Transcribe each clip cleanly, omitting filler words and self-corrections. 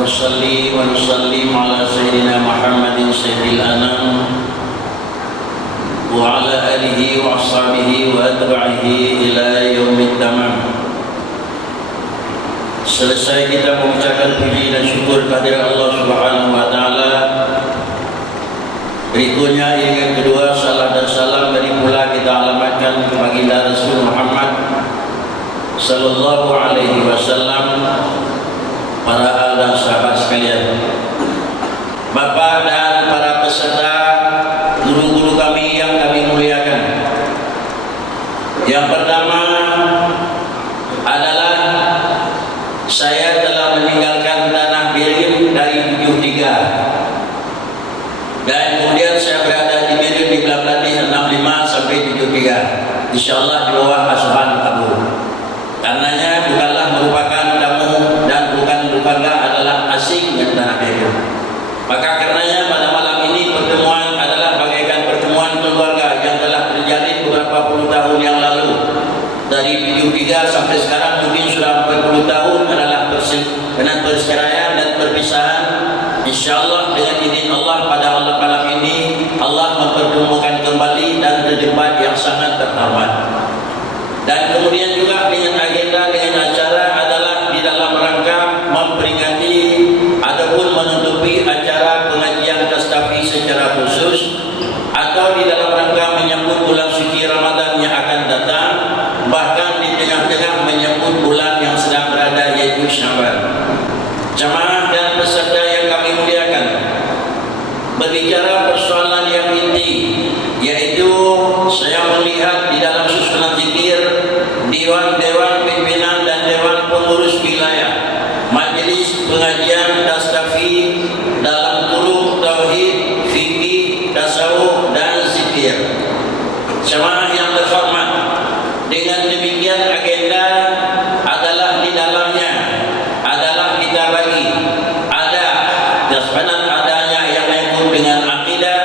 ونصلي ونسلم على سيدنا محمد سيد الأنام وعلى آله وأصحابه وأتباعه إلى يوم التمام. Selesai kita mengucapkan puji dan syukur kehadirat Allah Subhanahu wa taala. Berikutnya yang kedua, salam dan salam dari pula kita alamatkan baginda Rasul Muhammad sallallahu alaihi wasallam, para ahli dan sahabat sekalian, Bapak dan para peserta, guru-guru kami yang kami muliakan. Yang pertama adalah saya telah meninggalkan tanah Birin dari 73 dan kemudian saya berada di Birin di Belaplatih 65 sampai 73, insyaallah di bawah asuhan Abu. Karenanya bukanlah merupakan tamu dan bukanlah adalah asing dengan tanah Birin. Maka karenanya pada malam ini pertemuan adalah bagaikan pertemuan keluarga yang telah terjadi beberapa puluh tahun yang lalu. Dari 73 sampai sekarang mungkin sudah 40 tahun adalah perceraian dan perpisahan. InsyaAllah dengan izin Allah pada malam ini Allah mempertemukan kembali dan berjumpa yang sangat terhormat. Dan kemudian juga dengan agenda, dengan acara adalah di dalam rangka memperingati ataupun menutupi acara pengajian Tastafi secara khusus, atau di dalam rangka menyambut bulan suci Ramadan yang akan datang, bahkan di tengah-tengah menyambut bulan yang sedang berada, yaitu Sya'ban. Jamaah dan peserta yang kami muliakan, berbicara persoalan yang inti, yaitu saya melihat di dalam susunan zikir dewan-dewan pimpinan dan dewan pengurus wilayah majelis pengajian Tastafi dalam kurung tauhid, fikih, tasawuf dan zikir. Jamaah yang terhormat, dengan demikian agenda adalah di dalamnya adalah kita bagi ada jasbanan adanya yang menyangkut dengan akidah,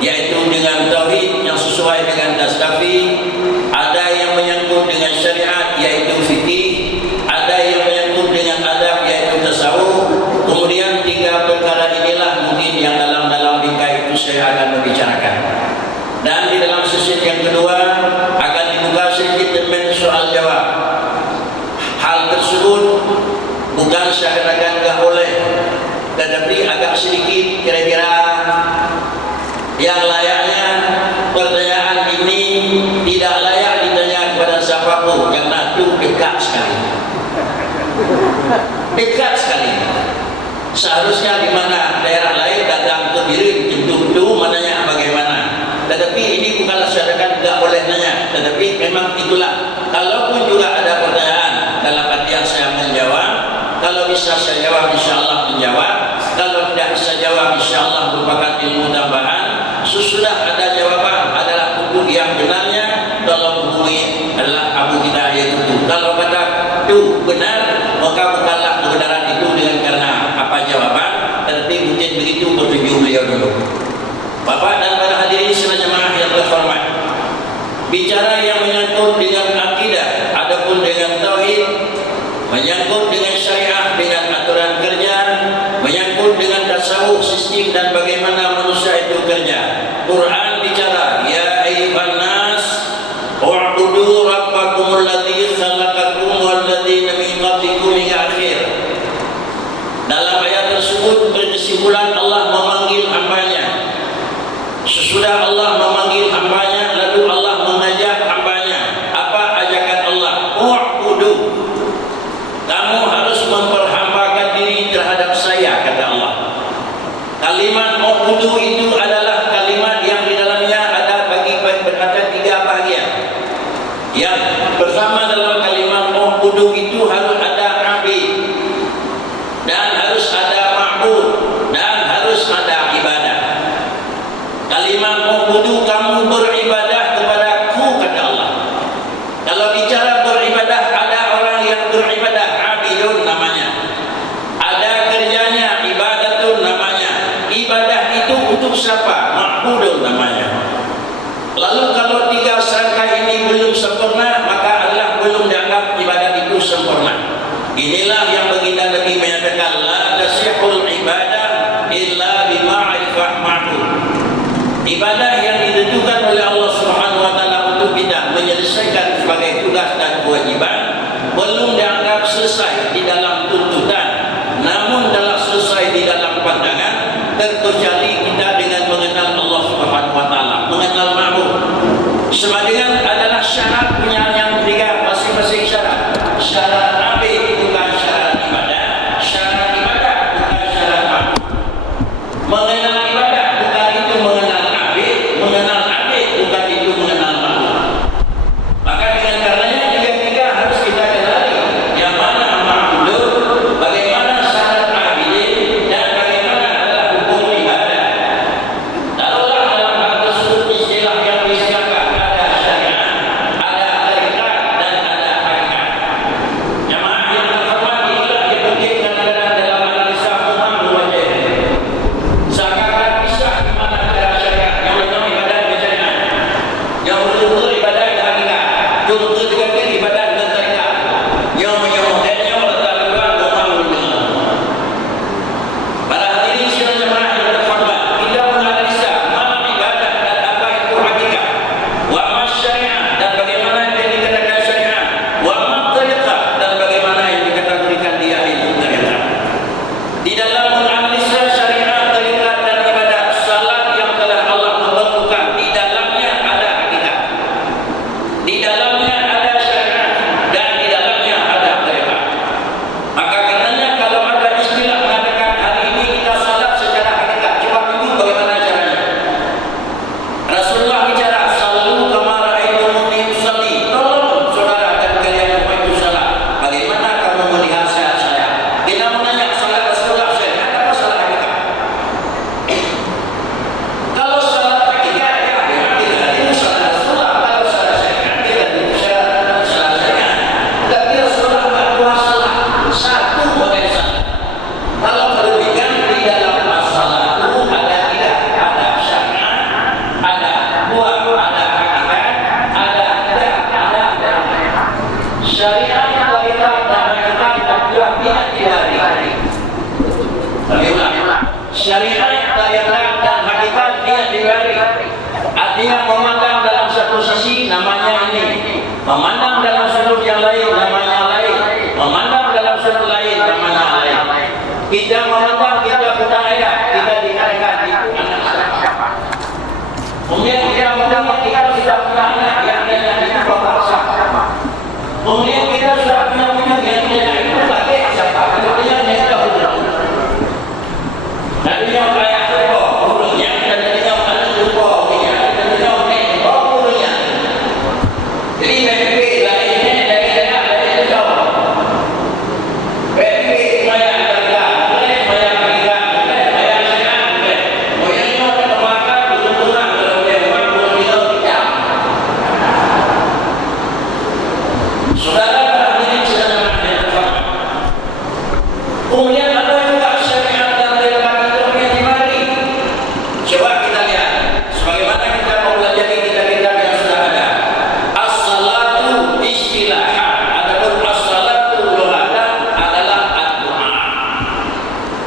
yaitu dengan tauhid yang sesuai dengan Tastafi, ada yang menyangkut dengan syariat yaitu fikih, ada yang menyangkut dengan adab yaitu tasawuf. Kemudian tiga perkara inilah mungkin yang dalam bingkai itu saya akan membicarakan. Dan di dalam sesi yang kedua akan dibuka sedikit dengan soal jawab. Hal tersebut bukan seakan-akan gak boleh, tetapi agak sedikit kira-kira yang layaknya pertanyaan ini tidak layak ditanya kepada siapapun karena itu dekat sekali. Dekat sekali. Seharusnya di mana daerah lain datang ke Birin tentu menanya bagaimana. Tetapi ini bukanlah seakan gak boleh nanya, tetapi memang itulah. Kalaupun juga ada pertanyaan dalam artian saya menjawab, kalau bisa saya jawab insyaallah menjawab, kalau tidak bisa jawab insyaallah merupakan ilmu tambahan. Sesudah ada jawaban adalah hukum yang benarnya, kalau hubungi adalah abu kita yaitu. Kalau kata itu benar, maka bukanlah kebenaran itu dengan karena apa jawaban, tetapi mungkin begitu bertujuh beliau dulu. Bapak dan para hadirin jemaah yang terhormat, bicara yang menyangkut dengan akidah adapun dengan tauhid, menyangkut dengan syariah, dengan aturan kerja, menyangkut dengan tasawuf, sistem dan bagaimana manusia itu kerja. Quran bicara, ya ayyuhan nas u'budu rabbakumul ladzi khalaqakum wal ladzina min qablikum ila akhir. Dalam ayat tersebut berkesimpulan Allah memanggil hambanya. Sesudah Allah memanggil hambanya, lalu Allah mengajak hambanya. Apa ajakan Allah? U'budu. Kamu harus memperhambakan diri terhadap saya, kata Allah. Kalimat u'budu itu adalah kalimat yang di dalamnya ada berada tiga bahagian. Yang pertama dalam kalimat u'budu itu harus ada abid, dan harus ada ma'bud, dan harus ada ibadah. Kalimat u'budu, kamu beribadah kepadaku, kata Allah. Kalau bicara beribadah, ada orang yang beribadah, abidun namanya. Ada kerjanya, ibadatun namanya. Ibadah itu untuk siapa? Ma'budun namanya. Lalu kalau tiga serangkai ini belum sempurna, maka adalah belum dianggap ibadah itu sempurna. Inilah yang baginda Nabi menyatakan, la tasihul ibadah illa bima'rifah ma'bud. Ibadah yang ditentukan oleh Allah Subhanahu wa taala untuk kita menyelesaikan sebagai tugas dan kewajiban belum dianggap selesai di dalam tuntutan, namun telah selesai di dalam pandangan, terkecuali kita dengan mengenal Allah Subhanahu wa taala, mengenal ma'bud. Sebagian adalah syarat punya yang tiga, masing-masing syarat. Syarat abid bukan syarat ibadah, syarat ibadah bukan syarat ma'bud. Mengenal ibadah bukan itu mengenal abid, mengenal abid bukan itu mengenal ma'bud. Maka dengan karenanya tiga-tiga harus kita kenali yang mana ma'bud, bagaimana syarat abid, dan bagaimana adalah hukum ibadah. Taruhlah dalam hal tersebut istilah yang disingkat ada syariat, ada tarikat, dan ada hakikat. Jemaah yang terhormat, inilah dipenting kadang-kadang dalam analisa Quran wajah. Seakan-akan pisah di mana antara syariat yang betul ibadah dan syariat, yang betul ibadah dan hakikat, betul juga ibadah dan tarikat, yang menyebutnya letak luar Quran. Pada hari ini sidang jemaah yang terhormat, kita menganalisa mana ibadah dan apa itu hakikat, wa ma syariat dan bagaimana yang dikatakan syariat, wa ma tariqah dan bagaimana yang dikategorikan dia itu tariqah. Di dalam menganalisa syariat, tariqah dan ibadah, salat yang telah Allah tentukan, di dalamnya ada hakikat, di dalamnya ada syariat, dan di dalamnya ada tariqah. Maka karenanya kalau ada istilah mengatakan hari ini kita salat secara hakikat, coba tunggu bagaimana caranya. Rasulullah bicara, "Sallu kama ra'aitumuni usalli." Tolong saudara dan kalian umat itu salat. Bagaimana kamu melihat saya? Kita menanya salat Rasulullah syariat apa salat hakikat? Kalau salat hakikat, ya memang itu salat Rasulullah. Kalau salat syariat, kita bisa salat syariat. Tapi Rasulullah berbuat salat satu model salat. Kalau berlebihan di dalam masalah itu ada tidak, ada syariat, ada buah, ada hakikat, ada tidak, ada syariat, tarikat dan hakikat dan buah tidak dibalik. Kami ulang. Syariat, tarikat dan hakikat tidak dibalik. Artinya memandang dalam satu sisi namanya ini, memandang dalam sudut yang lain namanya lain, memandang dalam sudut lain namanya lain. Kita memandang, kita putar ayat, kita dikatakan itu anak siapa. Kemudian kita memandang kita sudah punya anak yang itu bapak siapa. Kemudian kita sudah punya yang itu kakek siapa. Kemudian yang dahulu. Dan yang ayat itu gurunya, dan yang anak itu gurunya, dan yang gurunya. Jadi PPP lainnya dari jauh. PPP maya tarikat, maya hakikat, maya syariat, moyangnya termakan belum kurang dalam lewat 20 jam. Saudara hadirin sedang mendengar. Kemudian ada juga syariat dan tarikat itu yang dimari. Coba kita lihat sebagaimana kita mempelajari kitab-kitab yang sudah ada. As-salatu istilahan, adapun as-salatu lughatan adalah ad-du'a.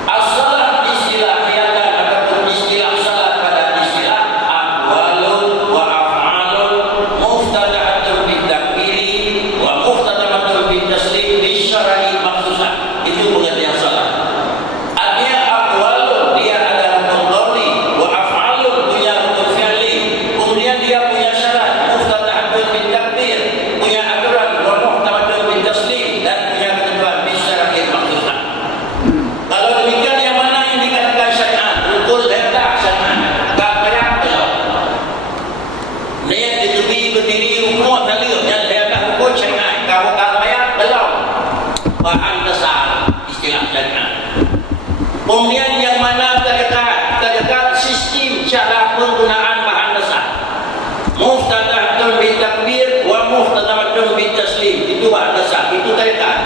As-salat istilahiyatan, adapun istilah salat pada istilah aqwalun wa af'alun muftatahatun bitakbiri wa muftatahatun bitaslim bisyara'i makhsusah. Itu pengertian salat. Artinya aqwalun, dia ada hukum qauli, wa af'alun punya hukum fi'li, kemudian dia punya syarat, muftatahatun bitakbir, punya aturan, wa muftatahatun bitaslim, dan punya ketentuan bisyara'i makhsusah. Kalau demikian yang mana yang dikatakan syariat? Rukun letak syariat. Tak payah belum. Niat ditubi berdiri rukun dalil yang letak rukun syariat. Kalau tak payah belum. Bahan dasar istilah syariat. Kemudian yang mana tarikat sistem cara penggunaan bahan dasar. Muftatahatun bitakbir wa muftatahatun bitaslim. Itu bahan dasar. Itu tarikat.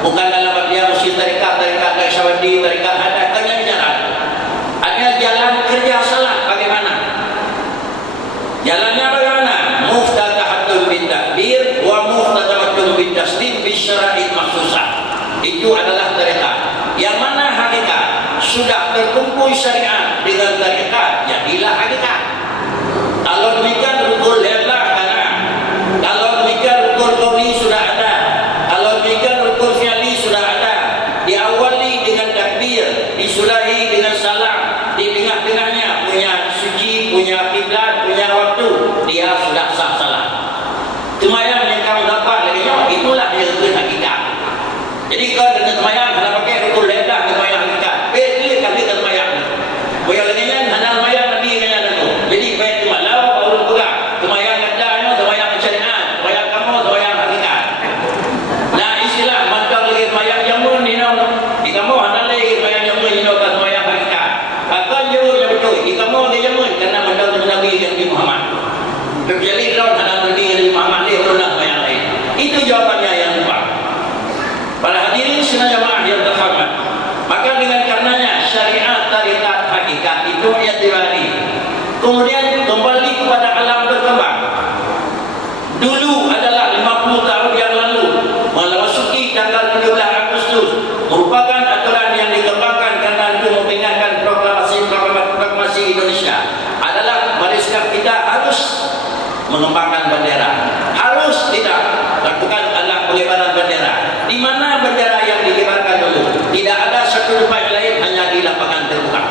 Bukan dalam dia mesti tarikat Naksabandi, tarikat ada jalan. Ada jalan kerja salat bagaimana? Jalannya bagaimana? Muftatahatun bitakbir wa muftatahatun bitaslim bisyara'i makhsusah. Itu adalah tarikat. Yang mana hakikat? sudah terkumpul syariat dengan tarikat, jadilah hakikat. Kalau demikian rukun lelah kana. Kalau demikian rukun kauni sudah ada. Kalau demikian rukun fi'li sudah ada. Diawali dengan takbir, disulahi dengan salam, di tengah-tengahnya punya suci, punya kiblat, punya waktu, dia sudah sah salat. Semayang yang kamu dapat lagi, itulah yang rukun hakikat. Jadi kalau dengan semayang anda pakai rukun lelah dengan semayang hakikat, pilih kali dengan semayang. Boleh lagi kan anda semayang nanti kaya itu. Jadi baik cuma lalu baru pegang semayang adanya, semayang syariat, semayang kamu, semayang hakikat. Nah istilah mantap lagi semayang jamun di nama di kamu anda lagi semayang jamun di nama semayang hakikat. Akan jauh yang betul. Di kamu dia jamun karena mantap dengan Nabi yang di Muhammad. Terjadi dalam anda Nabi yang di Muhammad dia berulang semayang lain. Itu jawabannya yang tepat. Para hadirin sekalian jamaah yang terhormat, maka dengan karenanya syariat tarikat hakikat itu i'tibari. Kemudian kembali kepada alam berkembang. Dulu adalah 50 tahun yang lalu, memasuki tanggal 17 Agustus merupakan aturan yang dikembangkan karena itu memperingatkan proklamasi Indonesia adalah masyarakat kita harus mengembangkan bendera. Harus tidak lakukan alat pengibaran bendera. Di mana bendera yang dikibarkan dulu? Tidak ada satu tempat lain, hanya di lapangan terbuka.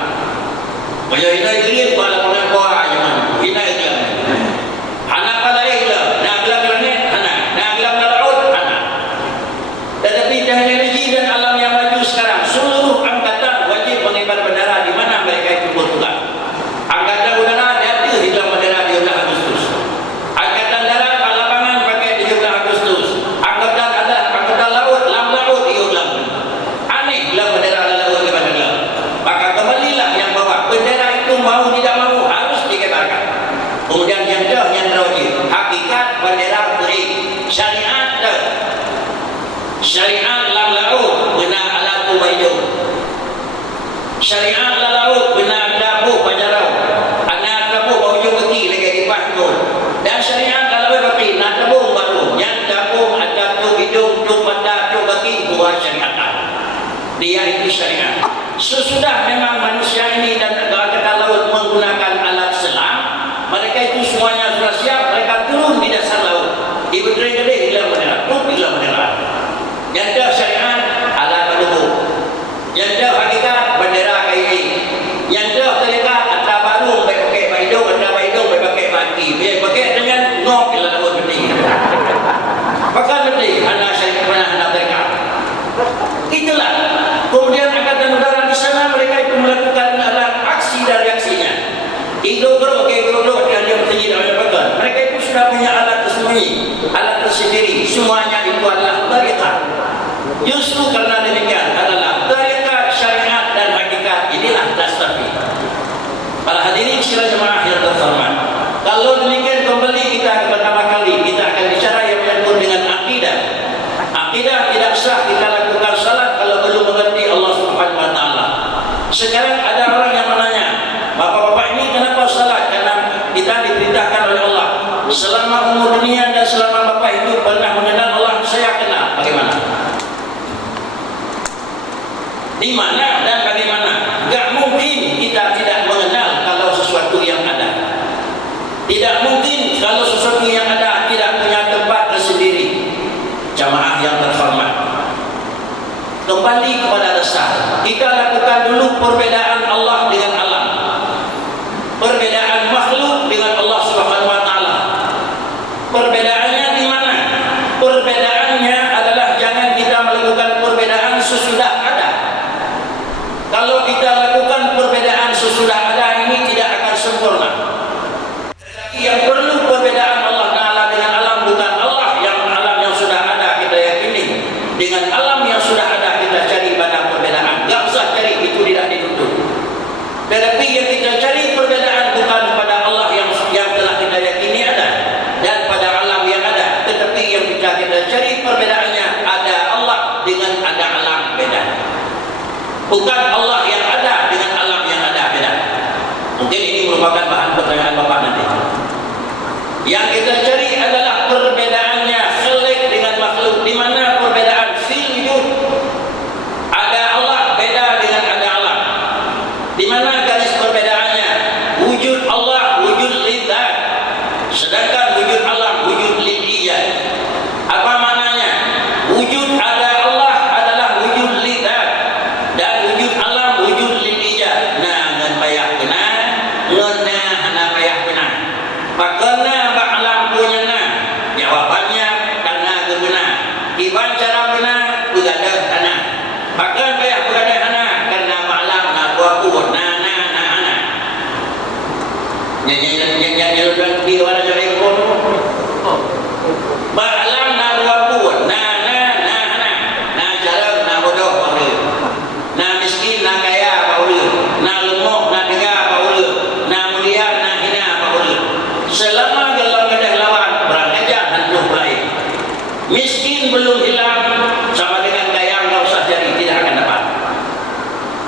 Baya ini gini pada lapangan bola zaman. Kita itu. Anak pada itu, nak gelam langit, anak. Nak gelam laut, anak. Tetapi teknologi dan alam yang maju sekarang, seluruh angkatan wajib mengibar bendera di mana mereka itu bertugas. Angkatan udara dia hilang bendera di 17 Agustus. Angkatan darat lapangan pakai di 17 Agustus. Angkatan laut, laut diulang. Aneh lah bendera laut di bendera. Maka kembalilah yang bawa bendera itu mau tidak mau harus dikibarkan. Kemudian yang wajib. Hakikat bendera baik. Syariat dah. Syariat laut benar alat ubaidun. Syariat laut benar dabu pajarau. Anak dabu bau kaki lagi di pahkul. Dan syariat laut baki nak tabung baru. Yang tabung ada tu hidung, tu mata, tu kaki buat syariat. Dia itu syariat. Sesudah memang manusia ini dan negara laut menggunakan alat selam, mereka itu semuanya sudah siap, mereka turun di dasar laut. Ibu gede hilang bendera, hilang bendera. Yang dah syariat alat baru. Yang dah hakikat bendera KIA. Yang dah tarikat ada baru baik pakai baidong, ada baidong baik pakai baki. Baik pakai dengan ngok di laut penting. Maka penting anak syarikat mana anak tarikat. Itulah. Kemudian angkatan udara di sana mereka itu melakukan aksi dan reaksinya. Igro-gro, dan dia bertinggi dalam bagian. Mereka itu sudah punya alat tersembunyi, alat tersendiri. Semuanya itu adalah tarikat. Justru karena demikian adalah tarikat, syariat dan hakikat. Inilah dasar kita. Para hadirin sekalian jemaah yang terhormat. Kalau demikian kembali kita pertama kali kita akan bicara yang menyangkut dengan akidah. Akidah tidak sah kita lakukan salat kalau belum mengerti Allah Subhanahu wa taala. Sekarang ada orang yang menanya, "Bapak-bapak ini kenapa salat?" Karena kita diperintahkan oleh Allah. Selama umur dunia dan selama Bapak hidup pernah mengenal Allah, saya kenal. Bagaimana? Di mana dan bagaimana? Enggak mungkin kita tidak mengenal kalau sesuatu yang ada. Tidak mungkin kalau sesuatu yang ada tidak punya tempat tersendiri. Jamaah yang terhormat, kembali kepada dasar. Kita lakukan dulu perbedaan Allah dengan alam, perbedaan makhluk dengan Allah Subhanahu wa taala. Perbedaannya di mana? Perbedaannya adalah jangan kita melakukan perbedaan sesudah ada. Kalau kita lakukan perbedaan sesudah ada, ini tidak akan sempurna. Yang perlu perbedaan Allah Ta'ala dengan alam, bukan Allah yang alam yang sudah ada kita yakini. Dengan alam yang sudah ada kita cari pada perbedaan. Tak usah cari, itu tidak dituntut. Tetapi yang kita cari perbedaan bukan pada Allah yang telah kita yakini ada, dan pada alam yang ada. Tetapi yang kita cari perbedaannya ada Allah dengan ada alam beda. Bukan Allah yang ada dengan alam yang ada beda. Mungkin ini merupakan bahan pertanyaan Bapak nanti. Yang kita cari adalah perbedaannya khalik dengan makhluk. Di mana perbedaan fil wujud? Ada Allah beda dengan ada alam. pergi ke mana jadi pun. Ba'lam na ruapun, na jarang na bodoh boleh. Na miskin na kaya boleh. Na lemah na dega boleh. Na mulia na hina boleh. Selama dalam keadaan lawan beranjak hantu baik. Miskin belum hilang sama dengan kaya enggak usah jadi, tidak akan dapat.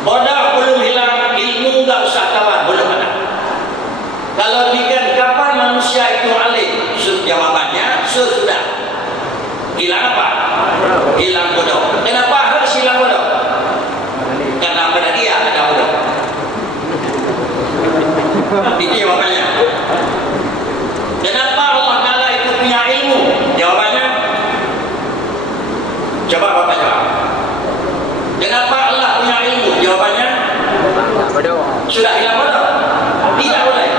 Bodoh belum hilang, ilmu enggak usah tawar, belum ada. Kalau demikian kapan manusia itu alim? Jawabannya sudah. Hilang apa? Hilang bodoh. Kenapa harus hilang bodoh? Karena pada dia ada bodoh. Itu jawabannya. Kenapa Allah Ta'ala itu punya ilmu? Jawabannya, coba Bapak jawab. Kenapa Allah punya ilmu? Jawabannya, sudah hilang bodoh. Tidak boleh.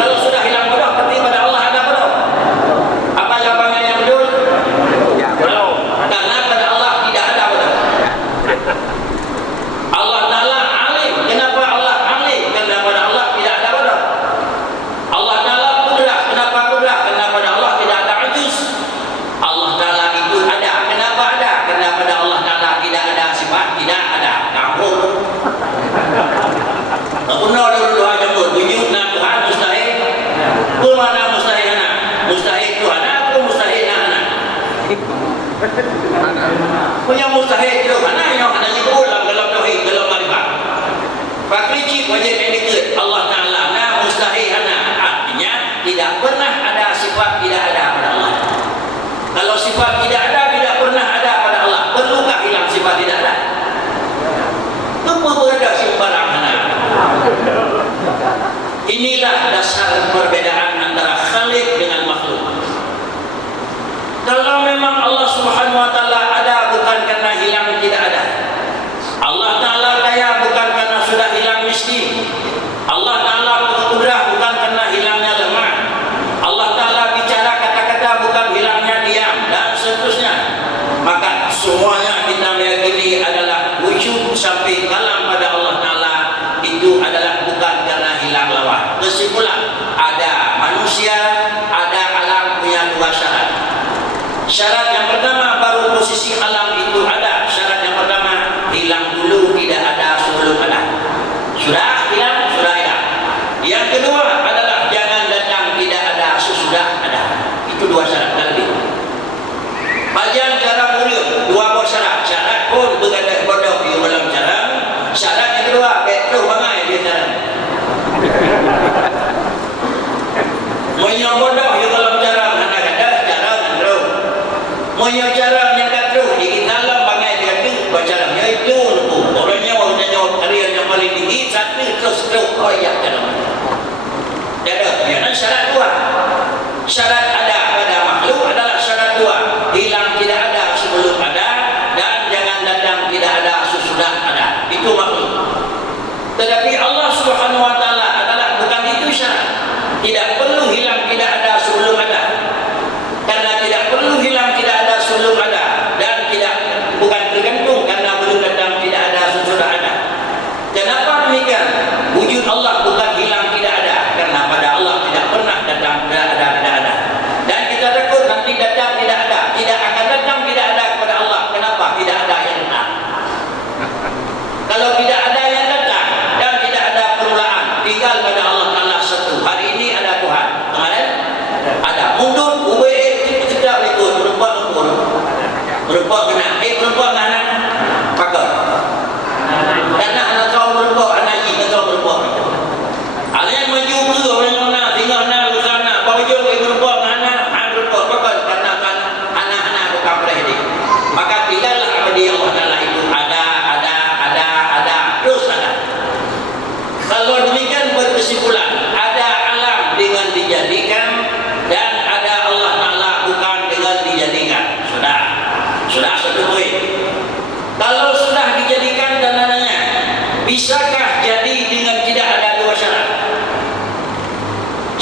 Kalau sudah hilang bodoh, berarti pada Allah ada bodoh. Apa jawabannya yang betul? Belum. Karena pada Allah tidak ada bodoh. Allah Ta'ala alim. Kenapa Allah alim? Karena pada Allah tidak ada bodoh. Allah Ta'ala kudrah. Kenapa kudrah? Karena pada Allah tidak ada ajuz. Allah Ta'ala itu ada. Kenapa ada? Karena pada Allah Ta'ala tidak ada sifat, tidak ada kampung. Benar dulu aja wujud na Tuhan mustahil. Mana mustahil anak? Mustahil Tuhan apa mustahil anak? Punya mustahil Tuhan yang ada di dalam tauhid, dalam makrifat. Fakrici wajib indikir Allah Ta'ala na mustahil anak. Artinya tidak pernah ada sifat tidak ada pada Allah. Kalau sifat tidak ada, tidak pernah ada pada Allah. Perlukah hilang sifat tidak ada? Tunggu berada simbarang anak. Inilah dasar perbedaan antara Khalik dengan makhluk. Kalau memang Allah Subhanahu wa Ta'ala ada bukan karena hilang tidak ada. Allah Ta'ala kaya bukan karena sudah hilang miskin. Allah Ta'ala berkudrah bukan karena hilangnya lemah. Allah Ta'ala bicara kata-kata bukan hilangnya diam dan seterusnya. Maka semuanya kita meyakini adalah wujud sampai kalam pada Allah Ta'ala itu adalah bukan karena hilang lawan. Kesimpulan, ada manusia, ada alam punya dua syarat. Syarat yang pertama baru posisi alam itu ada. Syarat yang pertama hilang dulu, tidak ada sebelum ada. Sudah hilang, sudah hilang. Yang kedua adalah jangan datang tidak ada sesudah ada. Itu dua syarat lebih. Bagian cara mulia dua buah syarat. Syarat pun berada bodoh di dalam cara. Syarat yang kedua betul bangai dia cara. Moyo bodoh di dalam cara mana kata cara terus. Moyo cara yang kata di dalam bangai dia tu bacaranya itu orangnya orangnya area yang paling tinggi satu terus koyak cara. Ada yang syarat dua. Syarat ada pada makhluk adalah syarat dua. Hilang tidak ada sebelum ada dan jangan datang tidak ada sesudah ada. Itu makhluk. Tetapi Allah Subhanahu wa Ta'ala adalah bukan itu syarat. Tidak perlu hilang tidak ada sebelum ada. Karena tidak perlu hilang tidak ada sebelum ada dan tidak bukan tergantung karena belum datang tidak ada sesudah ada. Kenapa demikian? Wujud Allah bukan hilang tidak ada karena pada Allah tidak pernah datang tidak ada. Dan kita takut nanti datang tidak ada. Tidak akan datang tidak ada kepada Allah. Kenapa? Tidak ada yang datang. Kalau tidak ada yang datang dan tidak ada permulaan, tinggal pada Allah Ta'ala satu. Hari ini ada Tuhan, kemarin ada. Mundur, tidak ikut berubah kena. Berubah anak pakai. Karena anak kau berubah, anak ini kau berubah. Alian maju ke orang mana, tinggal nak sana. Baju berubah anak, berubah pakai karena anak-anak bukan berhenti. Maka tinggallah abadi Allah Ta'ala itu ada terus ada. Kalau demikian berkesimpulan ada alam dengan dijadikan dan ada Allah Ta'ala bukan dengan dijadikan. Sudah satu poin. Kalau sudah dijadikan dan adanya, bisakah jadi dengan tidak ada dua syarat?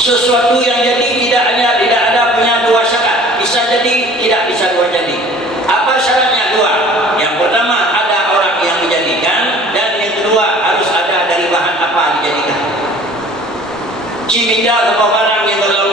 Sesuatu yang jadi tidak ada punya dua syarat. Bisa jadi, tidak bisa dua jadi. Apa syaratnya? Dua. Yang pertama ada orang yang menjadikan dan yang kedua harus ada dari bahan apa dijadikan. Cimita atau barang yang dalam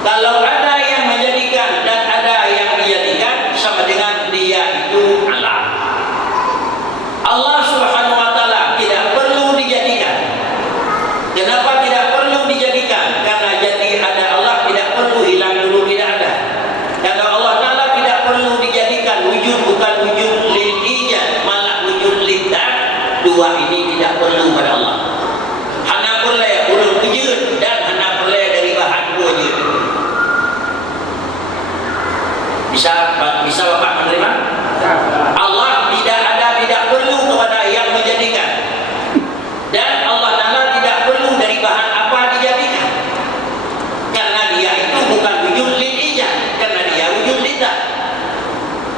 Kalau ada yang menjadikan dan ada yang dijadikan, sama dengan dia itu Allah. Allah Subhanahu wa taala tidak perlu dijadikan. Kenapa tidak perlu dijadikan? Karena jadi ada Allah tidak perlu hilang dulu tidak ada. Kalau Allah taala tidak perlu dijadikan, wujud bukan wujud lil ijad, malah wujud lil dzat. Dua ini tidak perlu pada Allah. Hanya boleh ulun wujud dan hanya boleh dari bahan wujud. Bisa Bapak menerima? Allah tidak ada, tidak perlu kepada yang menjadikan. Dan Allah Ta'ala tidak perlu dari bahan apa dijadikan. Karena dia itu bukan wujud lil ijad, karena dia wujud lil dzat.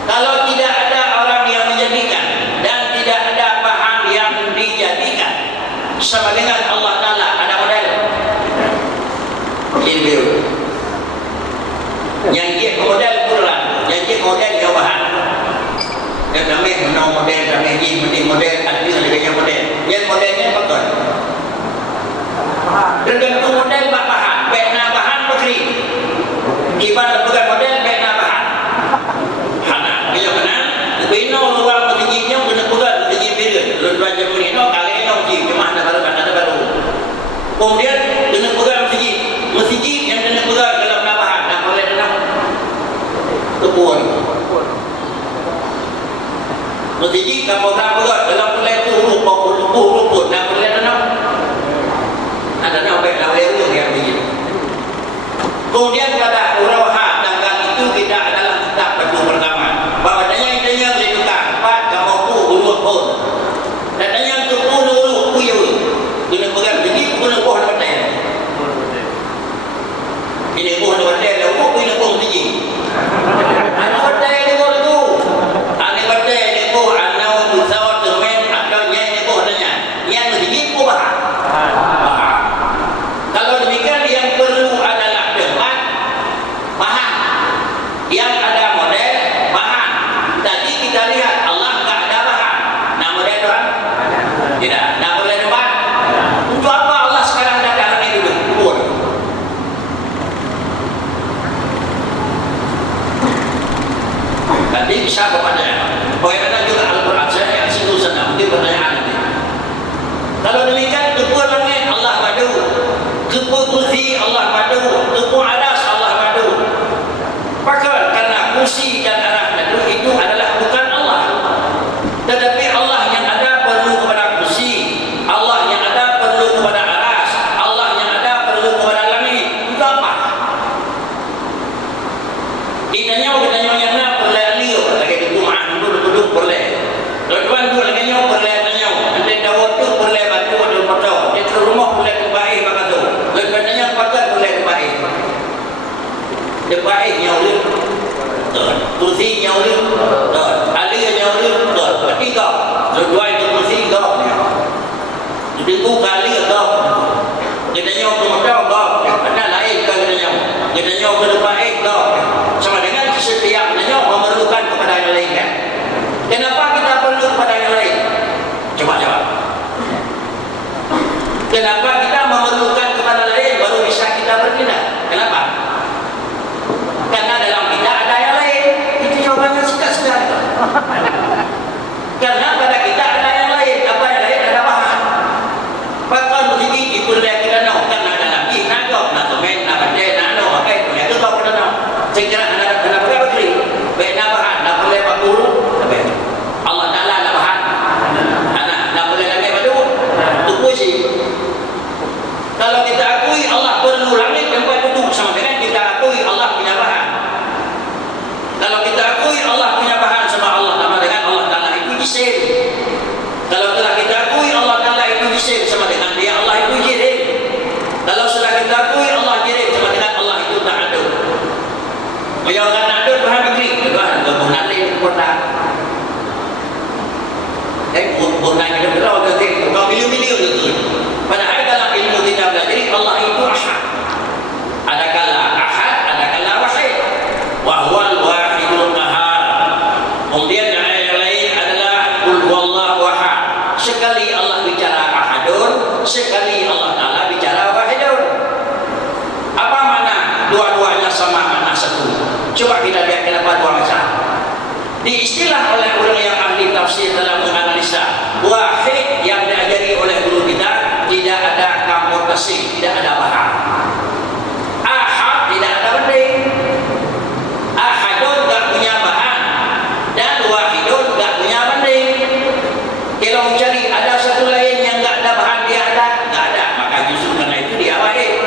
Kalau tidak ada orang yang menjadikan dan tidak ada bahan yang dijadikan, sama dengan Allah Ta'ala ada model. Ini yang dia model Quran, yang dia model jawaban. Dan kami menau model, kami ini model, ada yang model. Yang modelnya betul. Tergantung model bahan, bahan begeri. Ibarat bukan model, bahan. Hana, bila mana? Bino luar bertingginya, kena bukan bertinggi biru. Luar jam ini, kali ini cuma ada baru. Kemudian kena bukan masjid yang kena bukan dalam bahan, tak boleh dalam kebun. Masjid kamu tak bukan dalam boleh tu rumput, tak boleh dalam. Ada nak baik lawan yang begini. Kemudian pada urahan tanggal itu kita adalah kitab batu pertama. Bahawa yang boleh tukar, empat kamu urut pun. Dan yang tu urut puyu. Kena pegang begini, kena buah dapat dia. Ini buah dapat dia, lalu kena buah begini. Anak batai dia buah tu. Anak batai dia buah, anak bersawat semen, atau yang buah tanya. Yang begini buah. Kalau demikian yang perlu adalah tempat, bahan. Yang ada model, bahan. Tadi kita lihat Allah tak ada bahan. Nak model Tuhan? Tidak. Nak boleh debat? Untuk apa Allah sekarang dah dalam ini dulu? Kubur. Tadi bisa bertanya. Bagaimana juga Al-Quran saya yang situ sana? Mungkin pertanyaan ini. Kalau demikian, kepul langit Allah madu. Kepul kursi Allah madu. Kepul adas Allah madu. Bahkan karena kursi dan arah madu itu adalah bukan Allah. Tetapi Allah yang ada perlu kepada kursi. Allah yang ada perlu kepada aras. Allah yang ada perlu kepada langit. Itu apa? Ditanya yang nak boleh liur. Lagi dukungan duduk boleh. Tuan-tuan duduk lagi nyawa boleh tanya. Nanti dawat tu boleh batu ada potong. Dia ke rumah boleh kebaik maka tu. Lepas tanya pakai boleh kebaik. Kebaik nyawa. Kursi nyawa. Alia nyawa. Ketiga. Dua itu kursi gak. Jadi ku kali gak. Kita nyawa ke potong gak. Ada lain kan kita nyawa. Kita nyawa ke kebaik gak. Sama dengan setiap nyawa memerlukan kepada yang lain kan. Kenapa kita perlu kepada yang lain? Coba jawab. Kenapa kita memerlukan kepada lain baru bisa kita bertindak? Kenapa? Karena dalam kita ada yang lain. Itu jawabannya sudah. Karena pada kita ada yang lain. Apa yang lain? Ada bahan. Bahkan begini diperlihat kita nak. Karena dalam kita nak komen, nak baca, nak ano. Apa itu? Itu kau kita nak. Saya kira anda boleh berkiri. Baik nak bahan. Nak boleh pakuru. Allah Ta'ala nak bahan. Nak boleh langit badu. Itu puisi. Kalau kita akui Allah perlu langit tempat duduk, sama dengan kita akui Allah punya bahan. Kalau kita akui Allah punya bahan, sama Allah sama dengan Allah Ta'ala itu jisim. Kalau telah kita akui Allah Ta'ala itu jisim, sama dengan dia Allah itu jirim. Kalau sudah kita akui Allah jirim, sama dengan Allah itu tak ada. Menjawabkan ada bahan negeri, bahan gabungan lain kota. Bukan kita berlaku ke kau miliu-miliu itu. Padahal dalam ilmu kita belajar Allah itu ahad. Ada kala ahad, ada kala wahid. Wahwal wahidul qahar. Kemudian yang lain adalah qul huwallahu ahad. Sekali Allah bicara ahadun, sekali Allah Ta'ala bicara wahidun. Apa makna dua-duanya? satu. Coba kita lihat kenapa dua macam. Diistilah oleh orang yang ahli tafsir dalam menganalisa, wahid yang diajari oleh guru kita tidak ada kampur tasik, tidak ada bahan. Ahad tidak ada banding. Ahadun tak punya bahan dan wahidun tak punya banding. Kalau mencari ada satu lain yang tak ada bahan, dia ada, tak ada, maka justru karena itu dia wahid.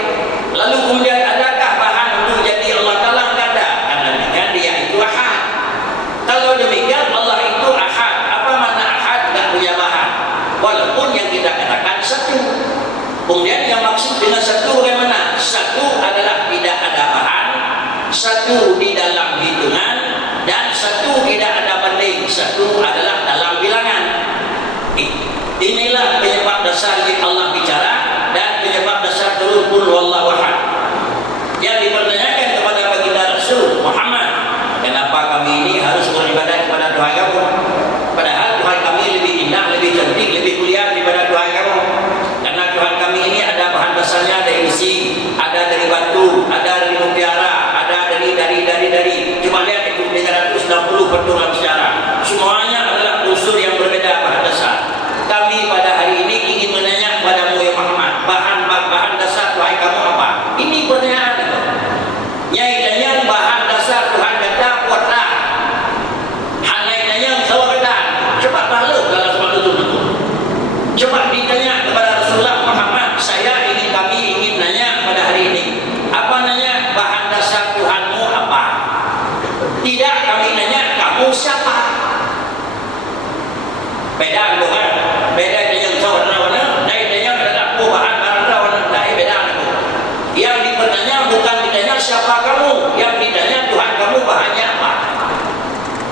Lalu kemudian adakah bahan untuk jadi Allah Ta'ala? Tak ada, karena dia itu ahad. Kalau demikian Allah itu ahad. Apa makna ahad? Tak punya bahan. Walaupun yang kita katakan satu. Kemudian yang maksud dengan satu bagaimana? Satu adalah tidak ada bahan, satu di dalam hitungan, dan satu tidak ada banding, satu adalah dalam bilangan. Inilah penyebab dasar yang Allah bicara dan penyebab dasar turun qul huwallahu ahad. Yang dipertanyakan kepada baginda Rasul Muhammad, kenapa kami ini harus beribadah kepada Tuhan kamu? Padahal Tuhan kami lebih indah, lebih cantik, lebih mulia daripada Tuhan kamu. Karena Tuhan kami ini ada bahan dasarnya dari besi, ada dari batu, ada dari mutiara, ada dari. Cuma lihat itu 360 perturan sejarah. Semuanya adalah unsur yang berbeda bahan dasar. Kami pada hari ini ingin menanya kepadamu ya Muhammad, bahan dasar Tuhan kamu apa? Ini pertanyaan itu. Nyai bahan dasar Tuhan kata kuatlah. Hanai sawa kata. Coba balu dalam sebab itu. Coba ditanya kepada Rasulullah Muhammad, kami ingin nanya pada hari ini. Apa nanya? Bahan dasar Tuhanmu apa? Tidak kami nanya kamu siapa? Beda bukan? Beda dengan saudara-saudara. Dari tanya adalah bahan barang dari beda. Yang ditanya bukan ditanya siapa kamu, yang ditanya Tuhan kamu bahannya apa.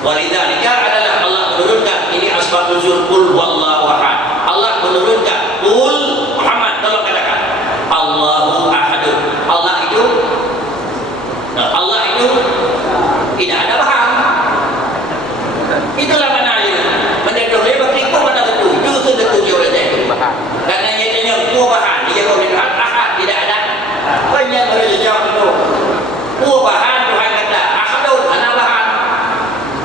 Walidzalika adalah Allah menurunkan ini asbab nuzul qul huwallahu ahad. Allah menurunkan qul Muhammad, tolong katakan Allahu ahad. Allah itu tidak ada bahan. Itulah maknanya. Mendedah berikut mana betul. Itu betul oleh saya. Karena nyatanya dua bahan. Dia berkata ahad tidak ada. Banyak orang jawab itu. Dua bahan Tuhan kata ahadun ada bahan.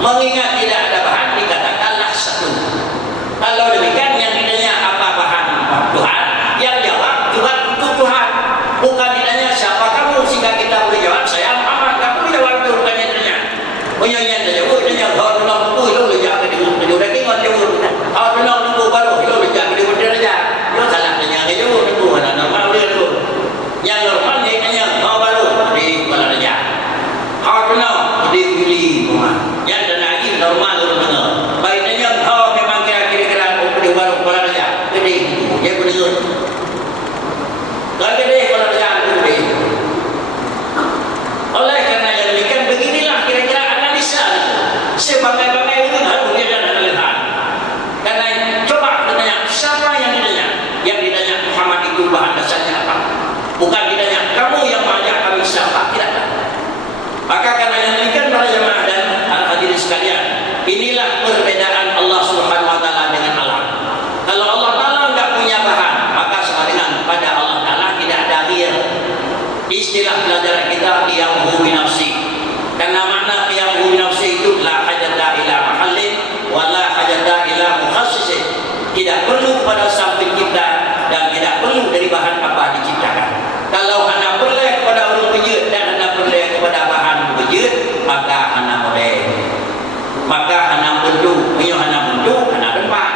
Mengingat tidak ada bahan dikatakanlah satu. Kalau demikian yang ditanya apa bahan Tuhan, yang jawab Tuhan untuk Tuhan. Bukan ditanya siapa kamu sehingga kita boleh jawab saya Muhammad. Kamu jawab itu bukan ditanya. Punyanya saja. Tanya kalau tolong tunggu itu boleh jawab itu. Sudah tengok dia. Kalau tolong tunggu baru itu boleh jawab itu saja. Itu salah tanya dia itu mana normal dia itu. Yang normal dia tanya mau baru di kepala raja. Kalau tolong dipilih rumah. Yang dan lagi normal itu mana. Baik tanya kalau memang kira-kira di baru kepala raja. Jadi dia bersur. Kalau dia kepala raja itu. Oleh karena yang demikian beginilah kira-kira analisa itu. Sebagai-bagai itu harus dia dan lihat. Karena coba ditanya siapa yang ditanya? Yang ditanya Muhammad itu bahan dasarnya apa? Bukan ditanya kamu yang banyak kami siapa? Tidak. Maka karena yang demikian para jemaah dan hadirin sekalian, inilah perbedaan Allah Subhanahu Wa Taala dengan alam. Kalau Allah Taala enggak punya bahan, maka sama dengan pada Allah Taala tidak ada akhir. Istilah pelajaran kita qiyamhu bi nafsi. Karena makna qiyamhu bi nafsi itu la hajata ila mahallin wa la hajata ila mukhassisin. Tidak perlu kepada sang pencipta dan tidak perlu dari bahan apa diciptakan. Kalau hanya perlu kepada orang penjut dan hanya perlu kepada bahan penjut, maka hanya boleh. Maka hanya bentuk, hanya bentuk, hanya tempat.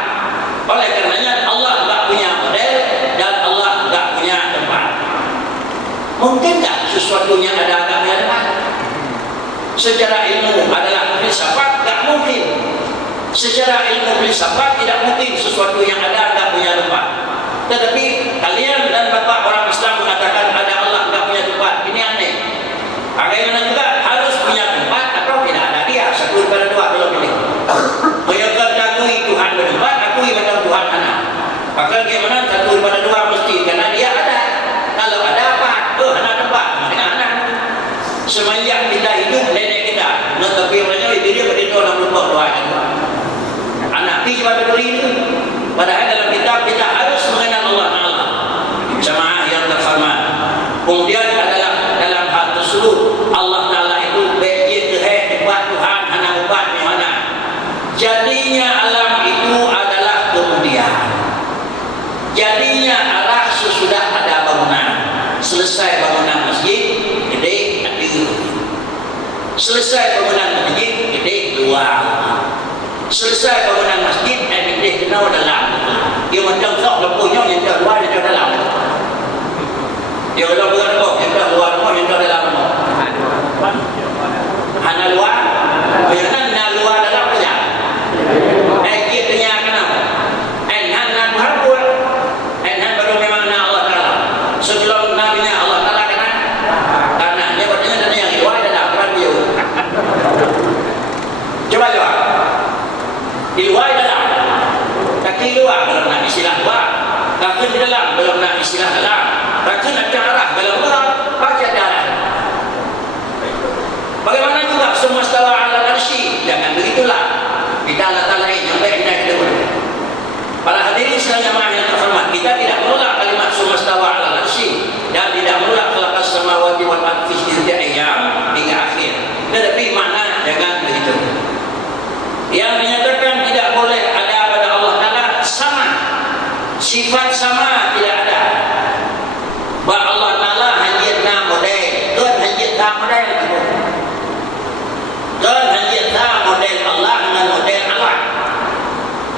Oleh karenanya Allah tak punya model dan Allah tak punya tempat. Mungkin tak sesuatu yang ada agaknya depan? Secara ilmu adalah filsafat, tak mungkin. Secara ilmu filsafat tidak mungkin sesuatu yang ada tak punya tempat. Tetapi kalian dan bapak orang Islam mengatakan ada Allah tak punya tempat. Ini aneh. Bagaimana juga harus punya tempat atau tidak ada dia. Satu daripada dua kalau pilih. Menyatakan akui Tuhan bertempat, akui macam Tuhan anak. Maka bagaimana satu daripada dua mesti karena dia ada. Kalau ada apa? Anak tempat dengan anak. Semenjak kita hidup nenek kita, tetapi orangnya dia berdiri orang lupa doa kan. Anak pergi pada diri itu. Padahal dalam kitab kita harus mengenal Allah Taala. Jemaah yang terhormat. Kemudian adalah dalam hal tersebut Allah Taala itu Selesai bangunan masjid, gede luar. Selesai bangunan masjid, gede kenal dalam. Dia macam sok lempunya yang dah luar, yang dah dalam. Dia kalau bukan kok, yang dah luar rumah, yang dah dalam rumah. Hana luar, hana luar dalam saja. Dia tanya kenapa? Hana berhapur. Hana baru memang na Allah Taala. Sebelum nabinya Allah Taala karena dia bertanya yang luar dalam bukan dia. Coba jawab. Di luar dalam. Kaki luar dalam nak istilah luar. Kaki di dalam dalam nak istilah dalam. Kaki nak arah dalam luar baca darah. Bagaimana juga semua stawa ala arsy, jangan begitulah. Kita Allah Taala yang baik dan kita boleh. Para hadirin sekalian jemaah yang terhormat, kita tidak menolak kalimat semua stawa ala arsy dan tidak menolak khalaqas samawati wal ardi fi sittati ayyam hingga akhir. Tetapi makna jangan begitu. Yang dinyatakan tidak boleh ada pada Allah Taala sama. Sifat sama tidak ada. Bah Allah Taala hanya na model, Tuhan hanya ta model itu. Tuhan hanya ta model Allah dengan model Allah.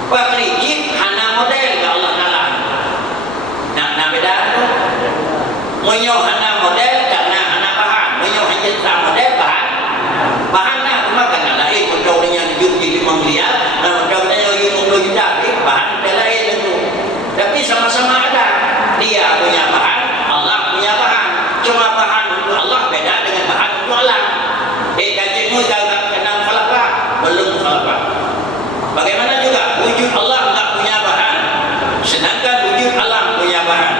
Pakrijit hana model ke Allah Taala. Nak beda tu. Munyo hana model karena hana bahan. Munyo hanya ta model bahan. Bahan nak makan lain untuk dengan jual 5 miliar, untuk dengan 50 juta, bahan lain itu. Tapi sama-sama ada. Dia punya bahan, Allah punya bahan. Cuma bahan untuk Allah beda dengan bahan untuk Allah. Kajimu kalau kenal falafah, belum falafah. Bagaimana juga wujud Allah tak punya bahan, sedangkan wujud Allah punya bahan.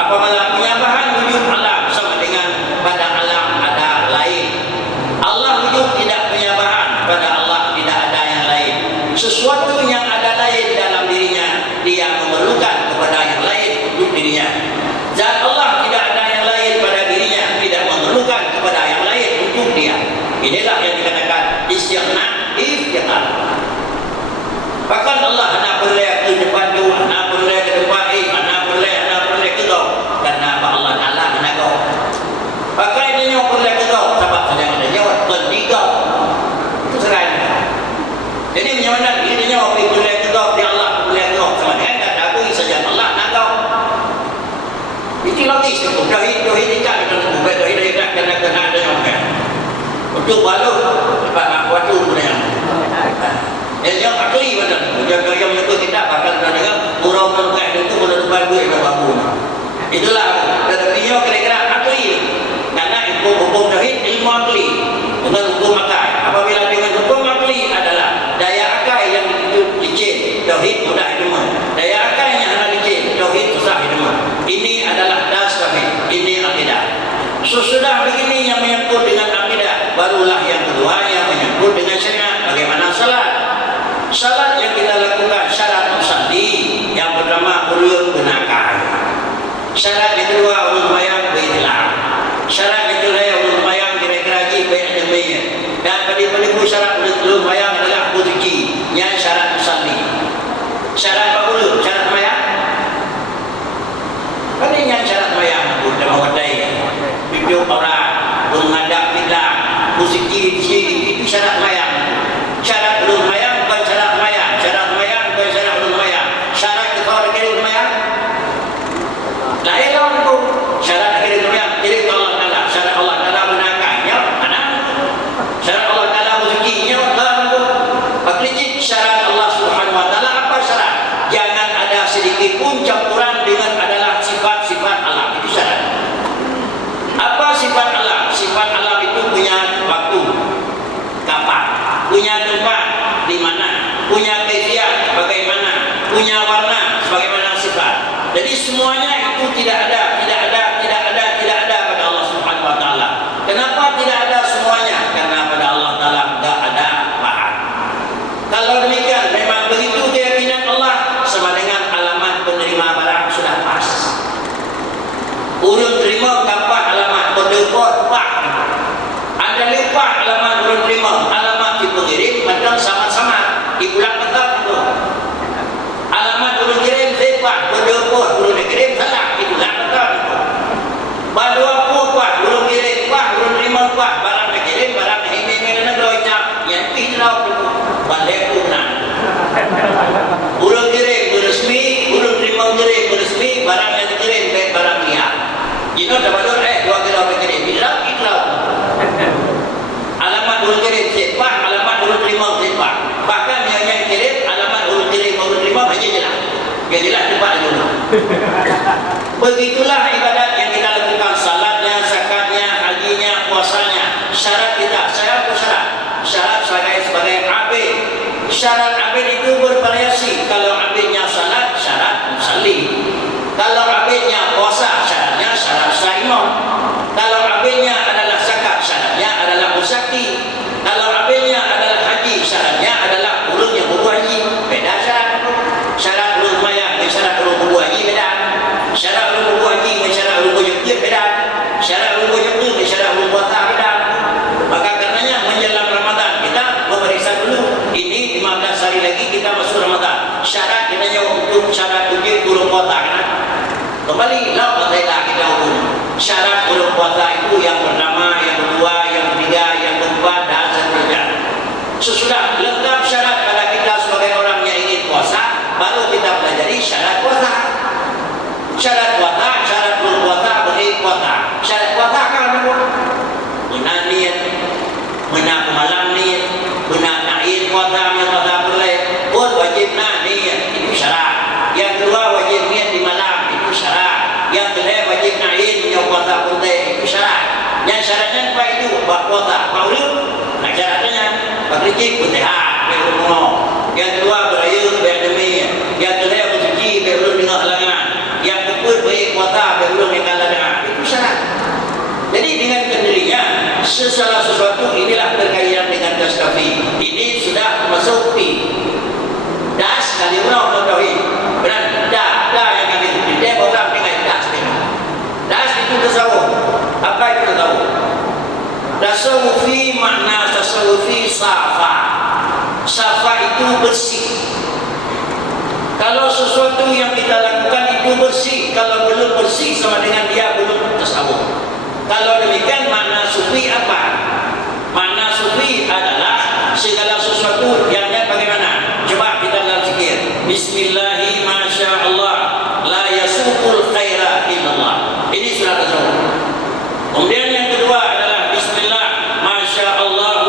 Apabila punya bahan wujud Allah sama dengan pada alam ada lain. Allah wujud tidak punya bahan, pada Allah tidak ada yang lain. Sesuatu yang ada lain dalam dirinya, dia memerlukan kepada yang lain untuk dirinya. Dan Allah tidak ada yang lain pada dirinya, tidak memerlukan kepada yang lain untuk dia. Inilah yang dikatakan istighna, istighna. Bahkan Allah hanya boleh ke depan tu, hanya boleh ke depan hanya boleh ke kau. Karena Allah Taala hanya kau. Pakai dia boleh ke kau, sebab sedang ada nyawa ketiga. Itu serai. Jadi menyamakan ini nyawa boleh ke kau, dia Allah boleh ke kau. Sama dengan kata aku saja Allah nak kau. Itu logis tu. Tauhid ikat dengan tauhid ikat kena ada nyawa. Untuk balut sebab waktu punya. Yang akli benar. Yang itu tidak bakal dengan murau mengkai itu benar-benar duit dan waktu. Itulah tetapi dia kira-kira akli. Karena hukum tauhid ilmu akli dengan hukum akal. Apabila dengan hukum akli adalah daya akal yang licin, tauhid mudah ilmu. Daya akal yang hanya licin, tauhid susah ilmu. Ini adalah dasar tauhid. Ini akidah. Sesudah begini yang menyangkut dengan akidah, barulah yang kedua yang menyangkut dengan syariat. Bagaimana salat? Salat yang kita lakukan syarat musalli. Yang pertama ulun gunakan. Syarat yang kedua ulun bayang berikhlas. Syarat yang kedua ulun bayang kira-kira lagi baik dan baik. Dan pada syarat ulun bayang adalah suci. Yang syarat musalli. Syarat apa ulun? Syarat bayang. Pada yang syarat bayang udah mau wadai. Video orang menghadap kita musik kiri itu syarat mayang. Syarat belum mayang bukan syarat mayang. Syarat mayang bukan syarat belum mayang. Syarat kita kiri mayang. Lain orang itu syarat kiri mayang. Jadi Allah Taala syarat Allah Taala benarkannya mana? Syarat Allah Taala rezekinya Allah itu. Paklicit syarat Allah Subhanahu Wa Taala apa syarat? Jangan ada sedikit pun campuran dengan adalah sifat-sifat Allah. Itu syarat. Apa sifat alam? Sifat alam itu punya waktu, kapan, punya tempat, di mana, punya kaifiat, bagaimana, punya warna, sebagaimana sifat. Jadi semuanya itu tidak ada pada Allah Subhanahu Wa Taala. Kenapa tidak ada semuanya? Karena pada Allah Taala tidak ada bahan. Kalau demikian, memang begitu keyakinan Allah sama dengan alamat penerima barang sudah pas. Urut terima kapan alamat berdepot pak. Ada lepas alamat urut terima, alamat di pengirim macam sama-sama di bulan tetap itu. Alamat urut kirim lepas berdepot urut dikirim salah di bulan tetap. balik pun urung kirim beresmi, urung terima kirim beresmi, barang yang dikirim baik barang liar. Itu dapat 2 kilo berkirim, iklau. Alamat urung kirim sepak, alamat urung terima sepak. Bahkan yang kirim alamat urung kirim urung terima hanya jelas. Ya jelas tempat dulu. Begitulah ibadat yang kita lakukan, salatnya, zakatnya, hajinya, puasanya. Syarat kita, saya apa syarat? Syarat sebagai abid. Syarat abid itu bervariasi. Kalau abidnya salat, syarat musalli. Kalau abidnya puasa, syaratnya syarat saimon. Kalau abidnya adalah zakat, syaratnya adalah musaki. Kalau abidnya adalah haji, syaratnya adalah urung yang berbuat haji. Beda syarat. Syarat urung mayang dan syarat urung berbuat haji beda. Syarat urung berbuat haji dan syarat urung berbuat beda. Syarat urung berbuat dan syarat urung puasa beda. Maka karenanya menjelang Ramadan kita memeriksa dulu. Ini 15 hari lagi kita masuk Ramadan. Syarat kita untuk syarat uji urung puasa kan? Kembali lau pasailah kita ukur. Syarat urung puasa itu yang pertama, yang kedua, yang ketiga, yang keempat dan seterusnya. Sesudah lengkap syarat pada kita sebagai orang yang ingin puasa, baru kita pelajari syarat puasa. Syarat puasa, syarat urung puasa, beri puasa. Syarat puasa kan benar niat, benar malam niat, benar naik puasa, yang puasa boleh. Wajib niat, itu syarat. Yang kedua wajib niat di malam, itu syarat. Yang ketiga wajib naik, yang puasa boleh, itu syarat. Yang syaratnya apa itu? Buat puasa, baru. Nah syaratnya, berkecil bersehat, berumur. Yang kedua beraya, berdemi. Yang ketiga bersuci, berulang dengan halangan. Yang keempat baik puasa, berulang dengan halangan. Itu syarat. Jadi dengan kendirinya segala sesuatu inilah berkaitan dengan tasawuf. Ini sudah masuk pi. Das kali orang tauhid. Benar dah yang kami itu. Dia orang dengan das. Das itu tasawuf. Apa itu tasawuf? Tasawufi makna tasawufi safa. Safa itu bersih. Kalau sesuatu yang kita lakukan itu bersih, kalau belum bersih sama dengan dia belum tasawuf. Kalau demikian makna sufi apa? Makna sufi adalah segala sesuatu yang bagaimana? Coba kita dalam zikir. Bismillahi masyaallah la yasuqul khaira illallah. Ini sudah tasawuf. Kemudian yang kedua adalah bismillah masyaallah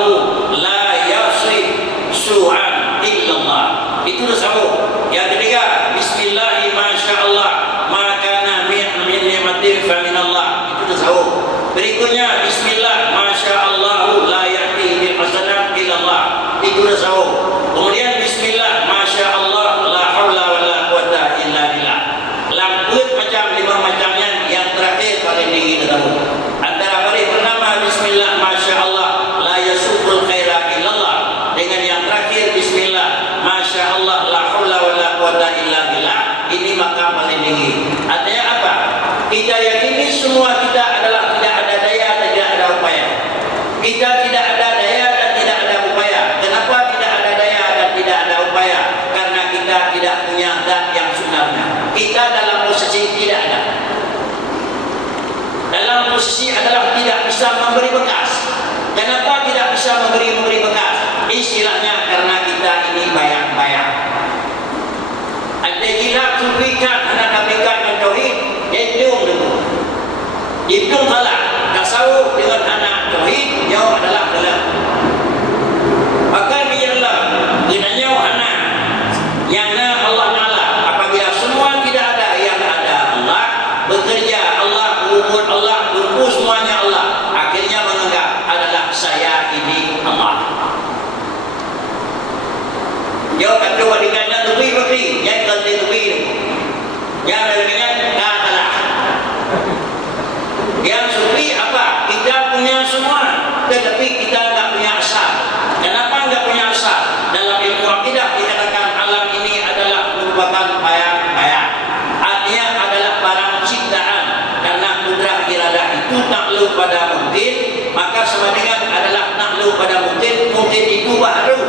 la yasri su'an illallah. Itu tasawuf. Yang ketiga bismillahi masyaallah ma kana min ni'matin fa minallah. Itu tasawuf. Berikutnya bismillah masyaallah la ya'ti bil hasanat illallah. Itu tasawuf. Kemudian bismillah masyaallah la haula wala quwata illa billah. Lamput macam 5 macamnya, yang terakhir paling tinggi tasawuf. Antara paling pertama bismillah masyaallah la yasuqul khaira illallah, dengan yang terakhir bismillah masyaallah la haula wala quwata illa billah. Ini makam paling tinggi. Artinya apa? Kita yakini semua kita adalah tidak ada daya dan tidak ada upaya. Kita tidak ada daya dan tidak ada upaya. Kenapa tidak ada daya dan tidak ada upaya? Karena kita tidak punya zat yang sebenarnya. Kita dalam posisi tidak ada. Dalam posisi adalah tidak bisa memberi bekas. Kenapa tidak bisa memberi bekas? Istilahnya karena kita ini bayang-bayang. Ada gila tulikan anak nabikan tauhid, hitung dulu. Hitung salah. Tasawuf dengan anak tauhid jauh adalah dalam. Maka biarlah ginanya anak yang Allah Taala. Apabila semua tidak ada, yang ada Allah, bekerja Allah, umur Allah, berku semuanya Allah. Akhirnya menganggap adalah saya ini Allah. Yo kata wadikanya tubi bakri, yang kata tubi, yang dengan kalah. Yang sufi apa? Kita punya semua, tetapi kita tidak punya asal. Kenapa tidak punya asal? Dalam ilmu akidah dikatakan alam ini adalah merupakan bayang-bayang. Artinya adalah barang ciptaan. Karena kudrah iradah itu takluk pada mungkin, maka sama dengan adalah takluk pada mungkin. Mungkin itu baru.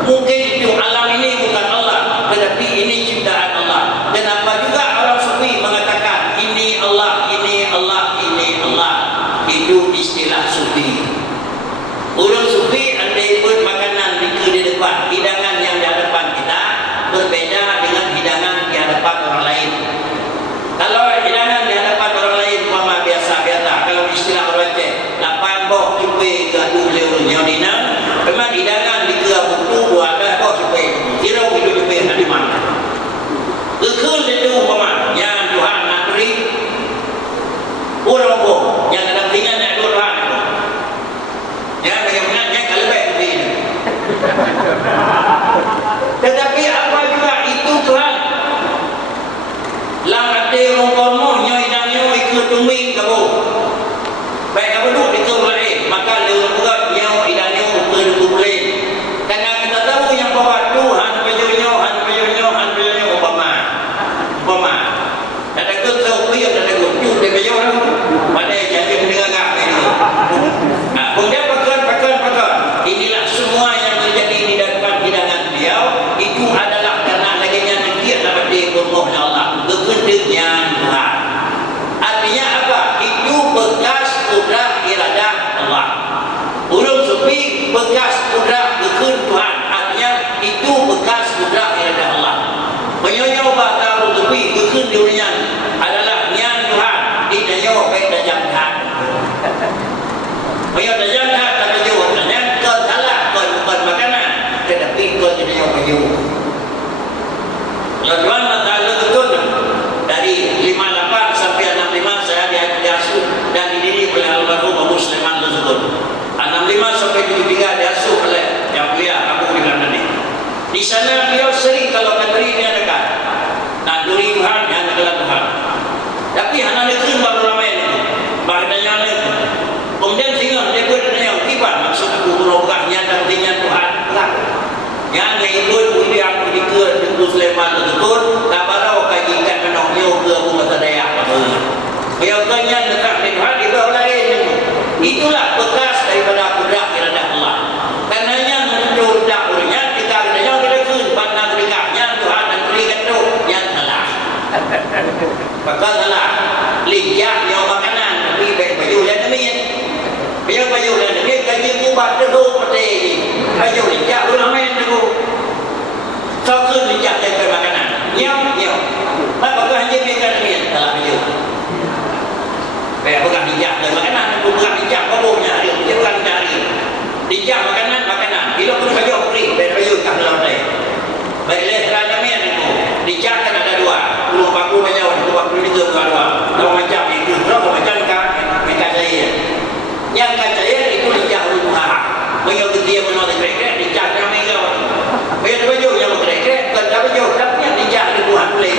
Mungkin itu alam ini bukan Allah, tetapi ini ciptaan Allah. Dan apa juga orang sufi mengatakan ini Allah, ini Allah, ini Allah. Itu istilah sufi. Orang sufi andai pun makanan itu di depan, bekas kudrat kekun Tuhan. Artinya itu bekas kudrat iradah Allah. Penyonya batal tepi kekun dunia adalah niat Tuhan. Tidak nyawa baik dan jangan. Penyonya dan jangan tak jauh. Ternyata kau salah, kau bukan makanan. Tetapi kau tidak nyawa jauh. Tuan Mata'ala betul dari 58 sampai 65 saya diasuh dan dididik oleh almarhum Abu Sulaiman Al-Zuhud. 65 sampai 73 diasuh oleh yang mulia Abu Sulaiman ini. Di sana beliau sering kalau kadri dia dekat. Nah, duri Tuhan yang adalah Tuhan. Tapi hanya negeri baru ramai itu. Bahannya itu. Kemudian sehingga dia pun yang kibat maksud aku berogahnya dan dengan Tuhan. Yang ikut budi aku dikut Abu Sulaiman Al-Zuhud tak baru kajikan menoknya ke Abu Matadaya. Beliau tanya dekat Tuhan di bawah lain. Itulah bekas daripada kudrat iradah Allah. Karenanya menuju dakwanya kita adanya berlaku pandang dekatnya Tuhan dan berikan itu yang salah. Maka salah. Lihat yang makanan tapi baik baju dan demikian. Biar baju dan demikian kaji ubat dulu peti ini. Baju lihat ulang main dulu. Sokun lihat dari makanan. Nyam. Maka hanya biarkan demikian salah baju. Kayak pegang hijab dan makanan, aku pegang hijab babunya dia pegang hijab hari. Hijab makanan. Bila pun baju beri, baju kat dalam lain. Baiklah kerana mian itu. Hijab kan ada dua. Dua paku banyak, dua paku itu dua. Dua macam itu, dua macam kan saya. Yang kan saya itu hijab rumah. Bagi dia menolak mereka, hijab yang mereka. Bagi baju yang mereka, kalau baju tapi yang hijab di Tuhan boleh.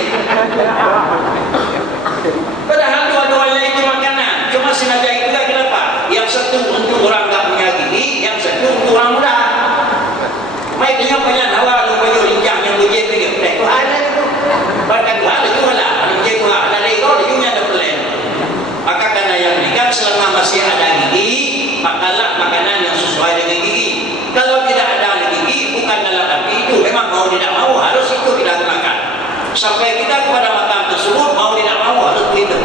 Padahal dua-duanya itu makanan. Cuma sengaja itulah kenapa? Yang satu untuk orang tak punya gigi, yang satu untuk orang muda. Baiknya banyak awal baju lincah yang berjaya pergi. Itu ada itu. Bahkan itu ada juga lah. Berjaya juga. Ada lego, ada juga ada pelan. Maka karena yang nikah selama masih ada gigi, makalah makanan yang sesuai dengan gigi. Kalau tidak ada gigi, bukan dalam arti itu. Memang mau tidak mau harus itu kita gunakan. Sampai kita kepada makan tersebut mau tidak mau harus begitu.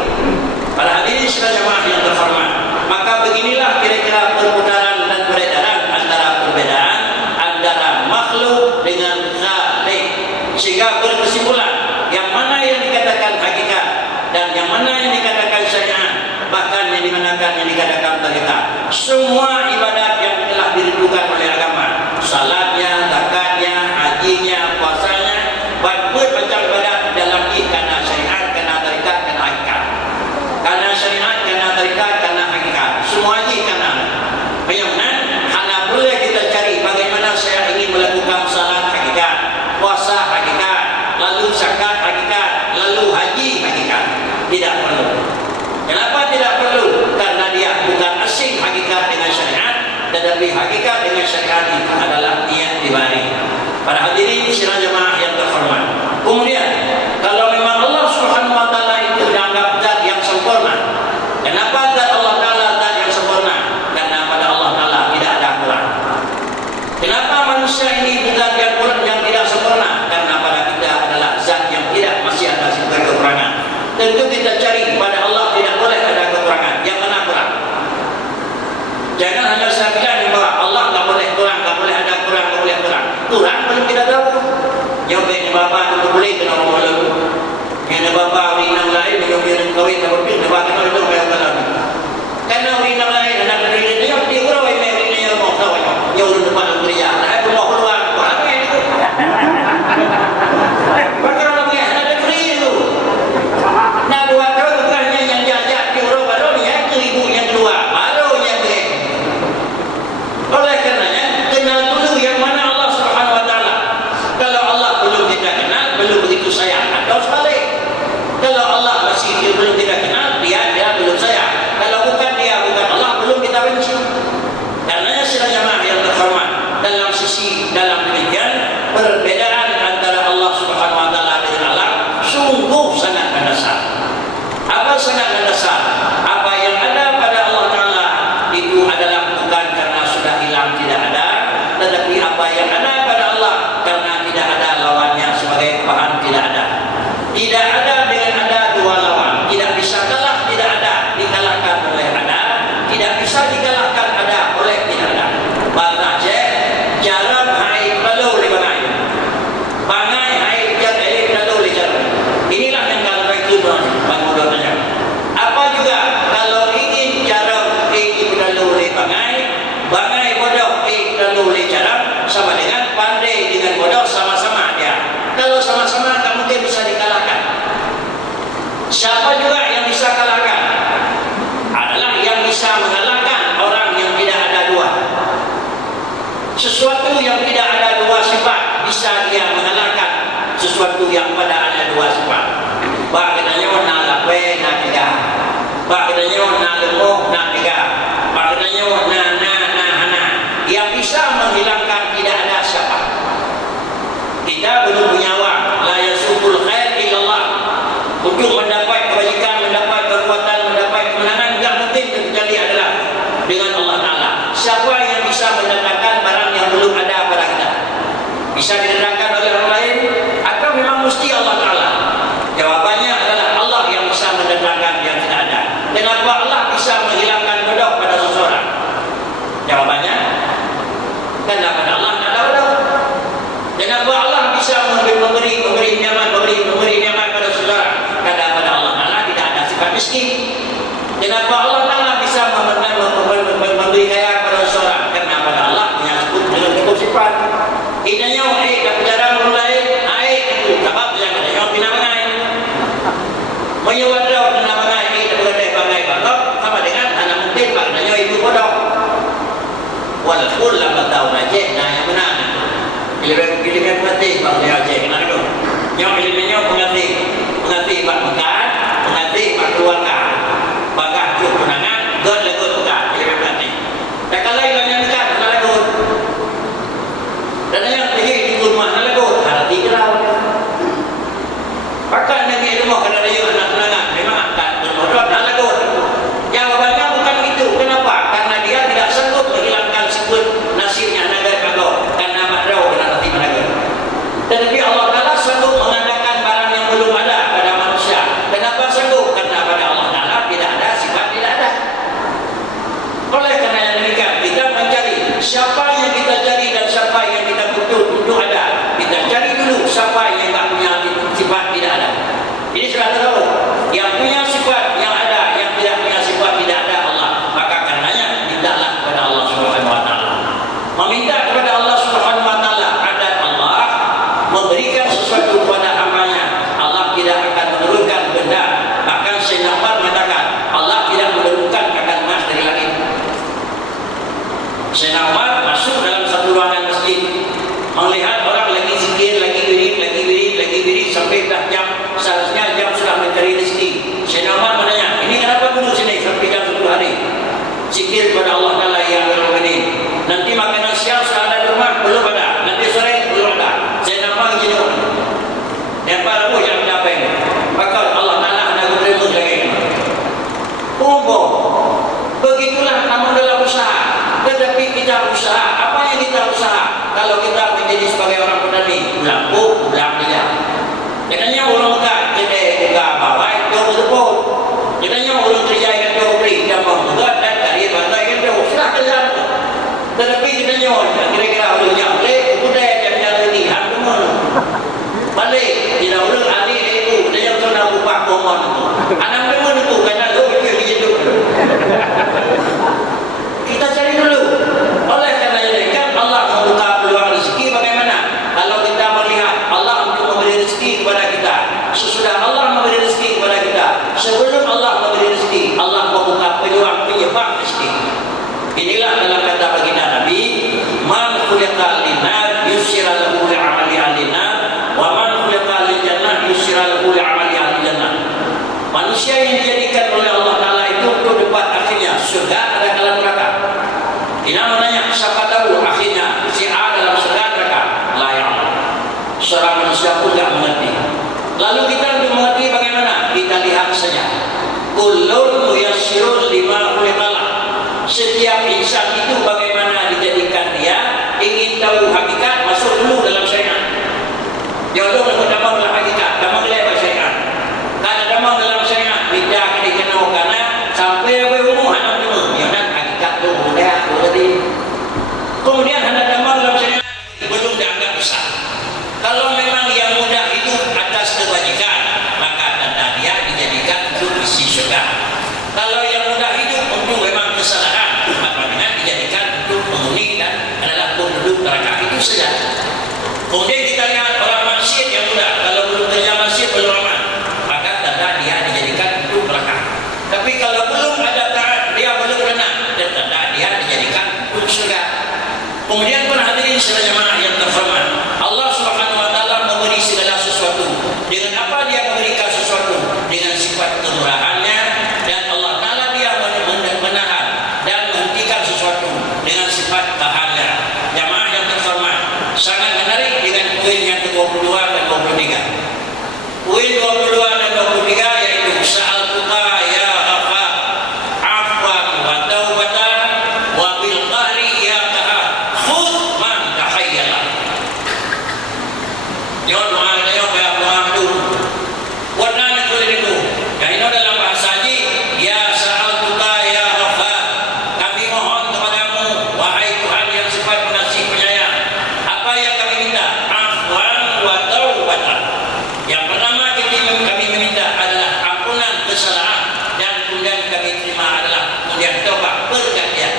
Para hadirin sekalian jemaah yang terhormat, maka beginilah kira-kira perputaran dan peredaran antara perbedaan antara makhluk dengan khalik, sehingga berkesimpulan yang mana yang dikatakan hakikat dan yang mana yang dikatakan syariat, bahkan yang dikatakan tarikat. Semua ibadat yang telah dirindukan oleh agama, salatnya, zakatnya, hajinya, puasanya, berbuat macam ibadat dalam karena syariat, karena tarikat, karena hakikat. Karena syariat, karena tarikat, karena hakikat. Semua ini karena bagaimana? Hanya boleh kita cari bagaimana saya ingin melakukan salat hakikat, puasa hakikat, lalu zakat hakikat, lalu haji hakikat. Tidak perlu. Kenapa tidak perlu? Karena dia bukan asing hakikat dengan syariat, tetapi hakikat dengan syariat itu adalah niat ibadi. Para hadirin sekalian jemaah yang terhormat. Kemudian, kalau memang Allah Subhanahu wa taala itu dianggap zat yang sempurna, kenapa zat Allah taala zat yang sempurna? Karena pada Allah taala tidak ada kurang. Kenapa manusia ini zat yang kurang yang tidak sempurna? Karena pada kita adalah zat yang tidak masih ada sedikit kekurangan. Tentu kita cari pada Allah tidak boleh ada kekurangan. Yang mana kurang? Jangan hanya saya bilang bahwa Allah tak boleh kurang, tak boleh ada kurang, tak boleh kurang. Kurang belum kita tahu. Yang baik bapak itu boleh kena orang lalu. Yang bapak orang lain yang bilang kawin tak boleh bapak itu itu bayar kalah. Karena orang lain anak dari dia dia kurang baik orang yang mau tahu yang orang depan kerja. Nah itu mau keluar, apa yang itu? Perkara apa yang ada kerja itu? Nah dua tahun bukannya yang jajak di orang baru ni yang ibu yang kedua baru yang dia. Oleh karenanya kenal dulu yang mana Allah Subhanahu wa taala. Kalau Allah belum kita kenal, belum begitu sayang. Atau sebalik. Kalau Allah masih belum kita kenal, dia belum sayang. Kalau bukan dia, bukan Allah, belum kita benci. Karenanya sekalian jemaah yang terhormat, dalam demikian perbedaan antara Allah Subhanahu wa taala dengan alam sungguh sangat mendasar. Apa sangat mendasar? Apa yang ada pada Allah taala itu adalah bukan karena sudah hilang tidak ada, tetapi apa yang ada pada Allah karena tidak ada lawannya sebagai bahan tidak ada. Tidak ada dengan ada dua lawan. Tidak bisa kalah tidak ada dikalahkan oleh ada. Tidak bisa dikalahkan ada oleh tidak ada. Batajah sama dengan pandai dengan bodoh, sama-sama dia. Kalau sama-sama tak mungkin bisa dikalahkan. Siapa juga yang bisa kalahkan? Adalah yang bisa mengalahkan orang yang tidak ada dua. Sesuatu yang tidak ada dua sifat bisa dia mengalahkan sesuatu yang pada ada dua sifat. Bak katanya na lakwe na tiga. Bak katanya na lemuk na tiga. Bak katanya na hana. Yang bisa menghilangkan tidak ada siapa. Kita belum punya wang. La yasubul khair illallah. Untuk mendapat kebajikan, mendapat kekuatan, mendapat kemenangan, tidak mungkin terjadi adalah dengan Allah Ta'ala. Siapa yang bisa mendatangkan barang yang belum ada pada kita? Bisa didatangkan oleh orang lain atau memang mesti Allah Ta'ala? Jawabannya adalah Allah yang bisa mendatangkan yang tidak ada. Kenapa Allah bisa menghilangkan bodoh pada seseorang? Jawabannya, karena pada Allah tak ada bodoh. Kenapa Allah bisa memberi nyaman pada seseorang? Karena pada Allah Ta'ala tidak ada sifat miskin. Kenapa Allah Ta'ala bisa memberi kaya kepada seseorang? Karena pada Allah punya cukup sifat. Idanya tak berjarang mulai itu sebab yang katanya bina bangai menyewadau bina bangai tak bergadai bangai batok sama dengan anak mungkin maknanya ibu bodoh walaupun lambat tahu rajin nah yang benar pilihan pengerti bang dia rajin kenapa tu yang pilihannya pengerti bak makan pengerti bak keluarga bagah cuk penangan god lagut bukan pilihan pengerti dan kalau yang ikan tak lagut dan yang pergi di rumah nak lagut hati kerau bahkan nanti ilmu kena dia anak penangan memang akan berbodoh nak lagut. Jawabannya bukan itu. Kenapa? Karena dia tidak sanggup menghilangkan sifat nasibnya naga bagot karena madrau kena nanti menaga. Tetapi Allah Ta'ala sanggup mengadakan barang yang belum ada pada manusia. Kenapa sanggup? Karena pada Allah Ta'ala tidak ada sifat tidak ada. Oleh karena yang demikian kita mencari siapa yang kita cari dan siapa yang kita butuh untuk ada. Kita cari dulu siapa yang tak punya sifat tidak ada. Ini sudah tahu yang punya sifat yang ada, yang tidak punya sifat tidak ada Allah. Maka karenanya mintalah kepada Allah Subhanahu Wa Taala. Meminta kepada Allah Subhanahu Wa Taala agar Allah memberikan sesuatu kepada hamba-Nya. Allah tidak akan menurunkan benda. Bahkan Sayyidina Umar mengatakan Allah tidak menurunkan akan emas dari langit. Sayyidina Umar masuk dalam satu ruangan masjid, melihat orang lagi zikir, lagi wirid sampai dah jam, seharusnya jam sudah mencari rezeki. Sayyidina Umar menanya, ini kenapa duduk sini sampai jam 10 hari? Zikir kepada Allah Ta'ala yang ini. Nanti makanan siang sudah ada di rumah, belum ada. Nanti sore belum ada. Sayyidina Umar jenuh. Yang baru yang mencapai. Maka Allah Ta'ala ada berterima lagi. Begitulah namun dalam usaha. Tetapi kita usaha, apa yang kita usaha? Kalau kita menjadi sebagai orang petani, ulang dia. Katanya orang tak kedai buka bawah itu betul. Katanya orang kerja yang dia beri jambang juga dan dari bantai yang dia sudah kerja. Tetapi katanya kira-kira orangnya boleh budaya yang jalan latihan semua. Balik tidak orang ahli itu dia sudah buka komon itu. Anak teman itu karena lu itu hidup. Kita cari dulu. Oleh karena ini kan Allah membuka peluang rezeki bagaimana? Kalau kita melihat Allah untuk memberi rezeki kepada kita, sesudah Allah memberi rezeki kepada kita, sebelum Allah memberi rezeki, Allah membuka peluang penyebab rezeki. Inilah dalam kata baginda Nabi, man khuliqa lin-nar yusira lahu li'amali ahli-nar wa man khuliqa lil-jannah yusira lahu li'amali ahli-jannah. Manusia yang dijadikan oleh Allah Ta'ala itu untuk dapat akhirnya surga ada dalam neraka. Ina menanya, siapa tahu akhirnya si A dalam surga neraka? Layak. Seorang manusia pun tidak mengerti. Lalu kita untuk mengerti bagaimana? Kita lihat saja. Kullun muyassirun lima khuliqalah. Setiap insan itu bagaimana dijadikan dia ingin tahu hakikat, masuk dulu dalam syariat. Jodoh dengan damang dalam hakikat, damang lebar syariat. Karena damang dalam syariat tidak dikenal karena sampai apa umum anak dulu. Yang hakikat itu mudah, tadi. Kemudian hendak damang dalam syariat belum dianggap besar. Kalau memang yang mudah itu atas kebajikan, maka tanda dia dijadikan untuk isi surga. Kalau yang mudah hidup untuk memang kesalahan, maka dengan dijadikan untuk penghuni dan adalah penduduk neraka itu itu saja. Kemudian kita lihat orang maksiat yang muda, kalau belum kerja maksiat belum aman, maka tanda dia dijadikan untuk neraka. Tapi kalau belum ada taat, dia belum renang, dan tanda dia dijadikan untuk surga. Kemudian para hadirin sekalian jemaah yang terhormat, Allah Subhanahu wa taala memberi segala sesuatu. Dengan apa dia memberikan sesuatu? Dengan sifat kemurahannya, dan Allah taala dia menahan dan menghentikan sesuatu dengan sifat tahannya. Jemaah yang terhormat, sangat menarik dengan poin yang ke-22 dan 23. Poin 22 dan 23 yaitu sa'altuka ya Ghafar afwan wa taubatan wa bil qahri ya qahar khudh man tahayyala. Yo doa yo kayak doa dulu. Warna itu. Ya ini dalam bahasa Haji, ya sa'altuka ya Ghafar, kami mohon kepadamu wahai Tuhan yang sifat pengasih penyayang. Apa yang kami minta? Afwan wa taubatan. Yang pertama kami meminta adalah ampunan kesalahan, dan kemudian kami terima adalah kemudian taubat pergantian.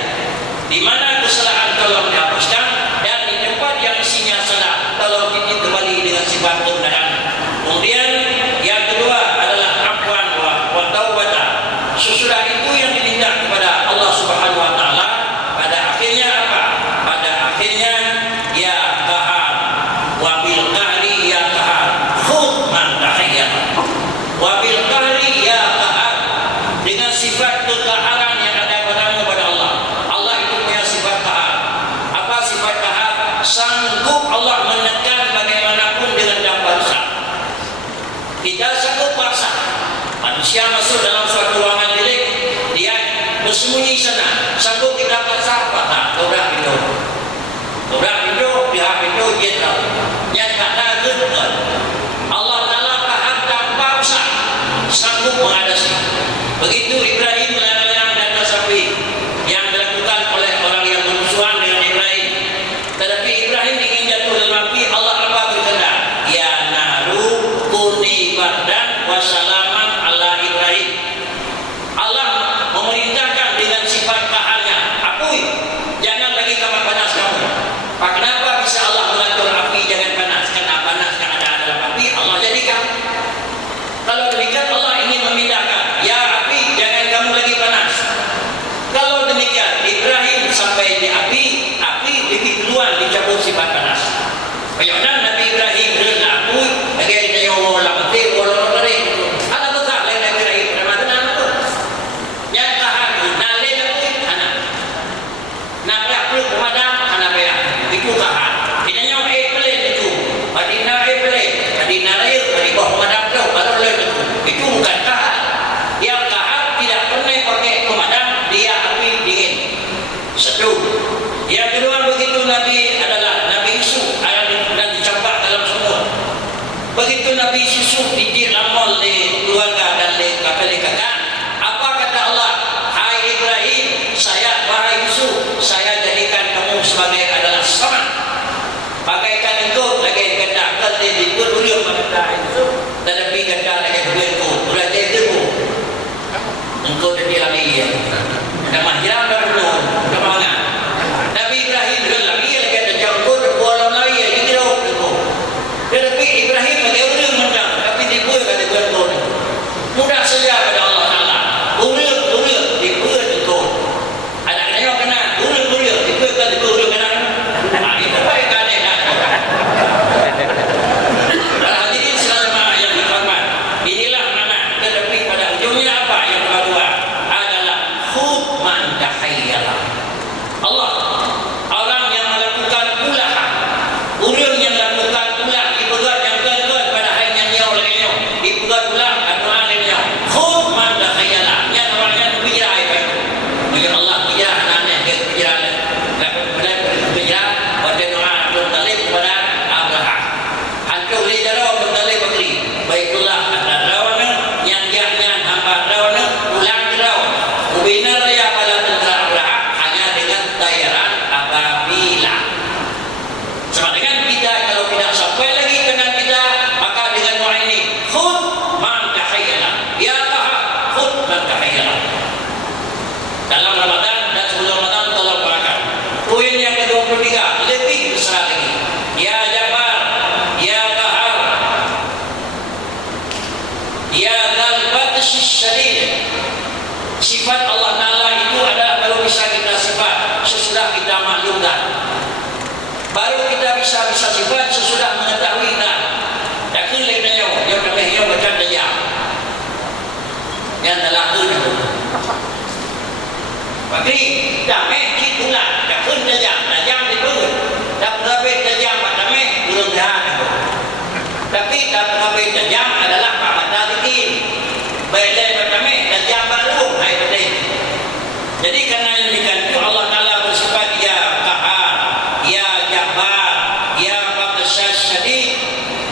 Di mana kesalahan tolong dihapuskan, dan di tempat yang isinya salah tolong kembali dengan sifat kebenaran. Kemudian yang kedua adalah afwan wa taubatan. Sesudah itu yang diminta kepada Allah Subhanahu wa taala pada akhirnya apa? Pada akhirnya ya qahar wa bil qahri ya qahar khudh man tahayyala. Wa bil qahri ya qahar, dengan sifat kekaharan yang ada padamu pada Allah. Allah itu punya sifat qahar. Apa sifat qahar? Sanggup Allah menekan bagaimanapun dengan dampak besar. Kita sanggup paksa manusia masuk dalam suatu ruangan bilik, dia bersembunyi sana, sanggup kita paksa apa? Dobrak pintu, pihak pintu dia tahu. Nyata betul. Allah Taala qahar tanpa paksa, sanggup mengatasi. Begitu Ibrahim melarang data sapi yang dilakukan oleh orang yang bermusuhan dengan Ibrahim. Tetapi Ibrahim ingin jatuh dalam api, Allah apa berkehendak? Ya naru kuni bardan wa salaman ala Ibrahim.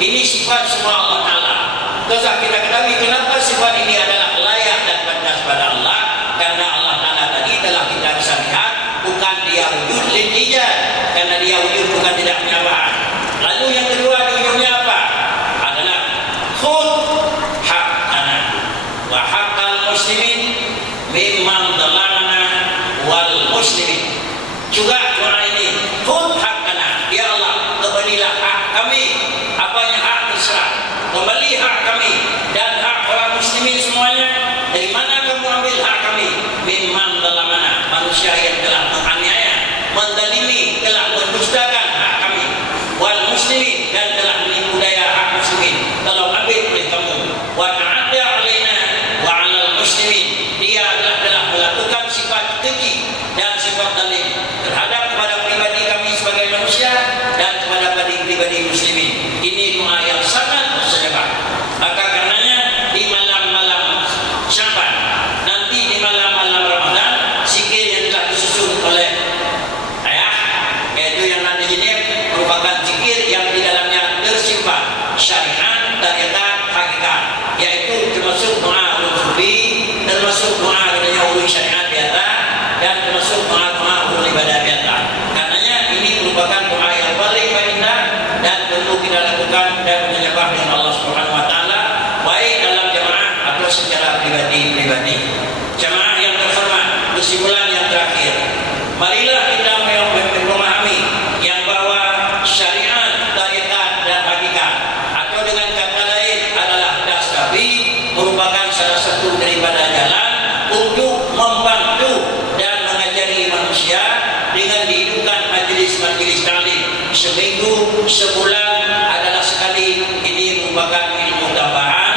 Ini sifat semua Allah Ta'ala. Terus kita ketahui kenapa sifat ini adalah layak dan pantas pada Allah. Karena Allah Ta'ala tadi telah kita bisa lihat, bukan dia wujud lintijat, karena dia wujud bukan tidak punya bahan. Lalu yang kedua di ujungnya apa? Adalah khud haqqana wa haqqal muslimin mimman dhalamana wal muslimin. Juga doa ini, khud haqqana, ya Allah, kembalilah hak kami. Apanya hak terserah, kembali hak kami dan hak orang muslimin semuanya. Dari mana kamu ambil hak kami? Mimman dhalamana, manusia yang telah menganiaya, mendalimi, telah mendustakan hak kami. Wal muslimin, dan telah menipu daya hak muslimin, tolong ambil oleh kamu. Wa ta'adda alaina wa 'alal muslimin, dia telah melakukan sifat keji dan sifat zalim terhadap kepada pribadi kami sebagai manusia dan kepada pribadi muslimin. Ini doa yang sangat mustajab. Maka karenanya di malam-malam Syaban, nanti di malam-malam Ramadan, zikir yang telah disusun oleh ayah, yaitu yang nanti ini merupakan zikir yang di dalamnya tersimpan syariat, tarikat, hakikat, yaitu termasuk doa ulul sufi, termasuk doa adanya ulul syariat biasa, dan termasuk doa ulul ibadah biasa. Karenanya ini merupakan doa yang paling indah dan perlu kita lakukan dan menyembah dengan Allah Subhanahu Wa Taala, baik dalam jamaah atau secara pribadi-pribadi. Jamaah yang terhormat, kesimpulan yang terakhir, marilah kita memahami yang bahwa syariat, tarikat dan hakikat, atau dengan kata lain adalah dasdawi, merupakan salah satu daripada jalan untuk membantu dan mengajari manusia dengan dihidupkan majlis-majlis taklim seminggu, sebulan adalah sekali. Ini merupakan ilmu tambahan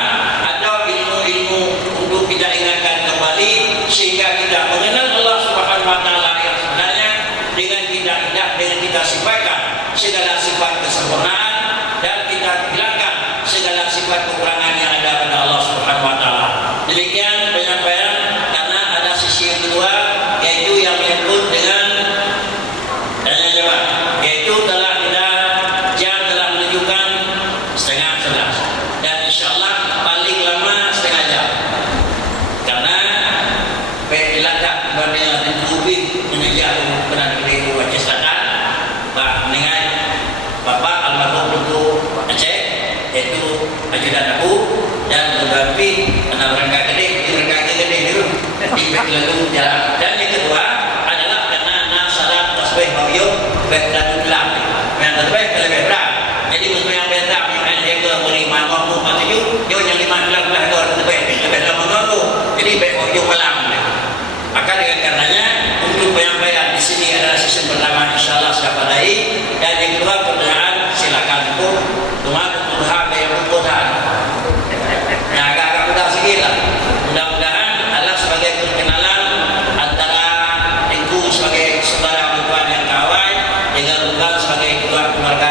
atau ilmu-ilmu untuk kita ingatkan kembali, sehingga kita mengenal Allah Subhanahu Wa Taala yang sebenarnya, dengan kita sifatkan segala sifat kesempurnaan dan kita hilangkan segala sifat kekurangan yang ada pada Allah Subhanahu Wa Taala. Demikian penyampaian, karena ada sisi yang kedua, yaitu yang menyebut dengan yaitu telah kita jam telah menunjukkan 10:30, dan insyaallah paling lama setengah jam, karena dilacak dibanding dengan lebih mengejar benar dari wajah Pak mendengar Bapak almarhum untuk Aceh, yaitu ajudan aku dan berganti anak mereka gede itu nanti lalu jalan. Dan yang kedua adalah karena nasarat tasbih bawiyum baik dan ulang yang terbaik lebih berat. Jadi untuk yang berat yang dia ke beri mangkok atau dia yang 15 dolar lebih lama mengaku. Jadi baik bawiyum malam. Maka dengan karenanya untuk penyampaian di sini adalah sesi pertama, insyaallah siapa dari, dan yang kedua pertanyaan silakan itu doa berhak yang berkodan. Nah, agak mudah sedikit lah. Mudah-mudahan adalah sebagai perkenalan antara Engku sebagai saudara perempuan yang kawan dengan Bukan sebagai keluarga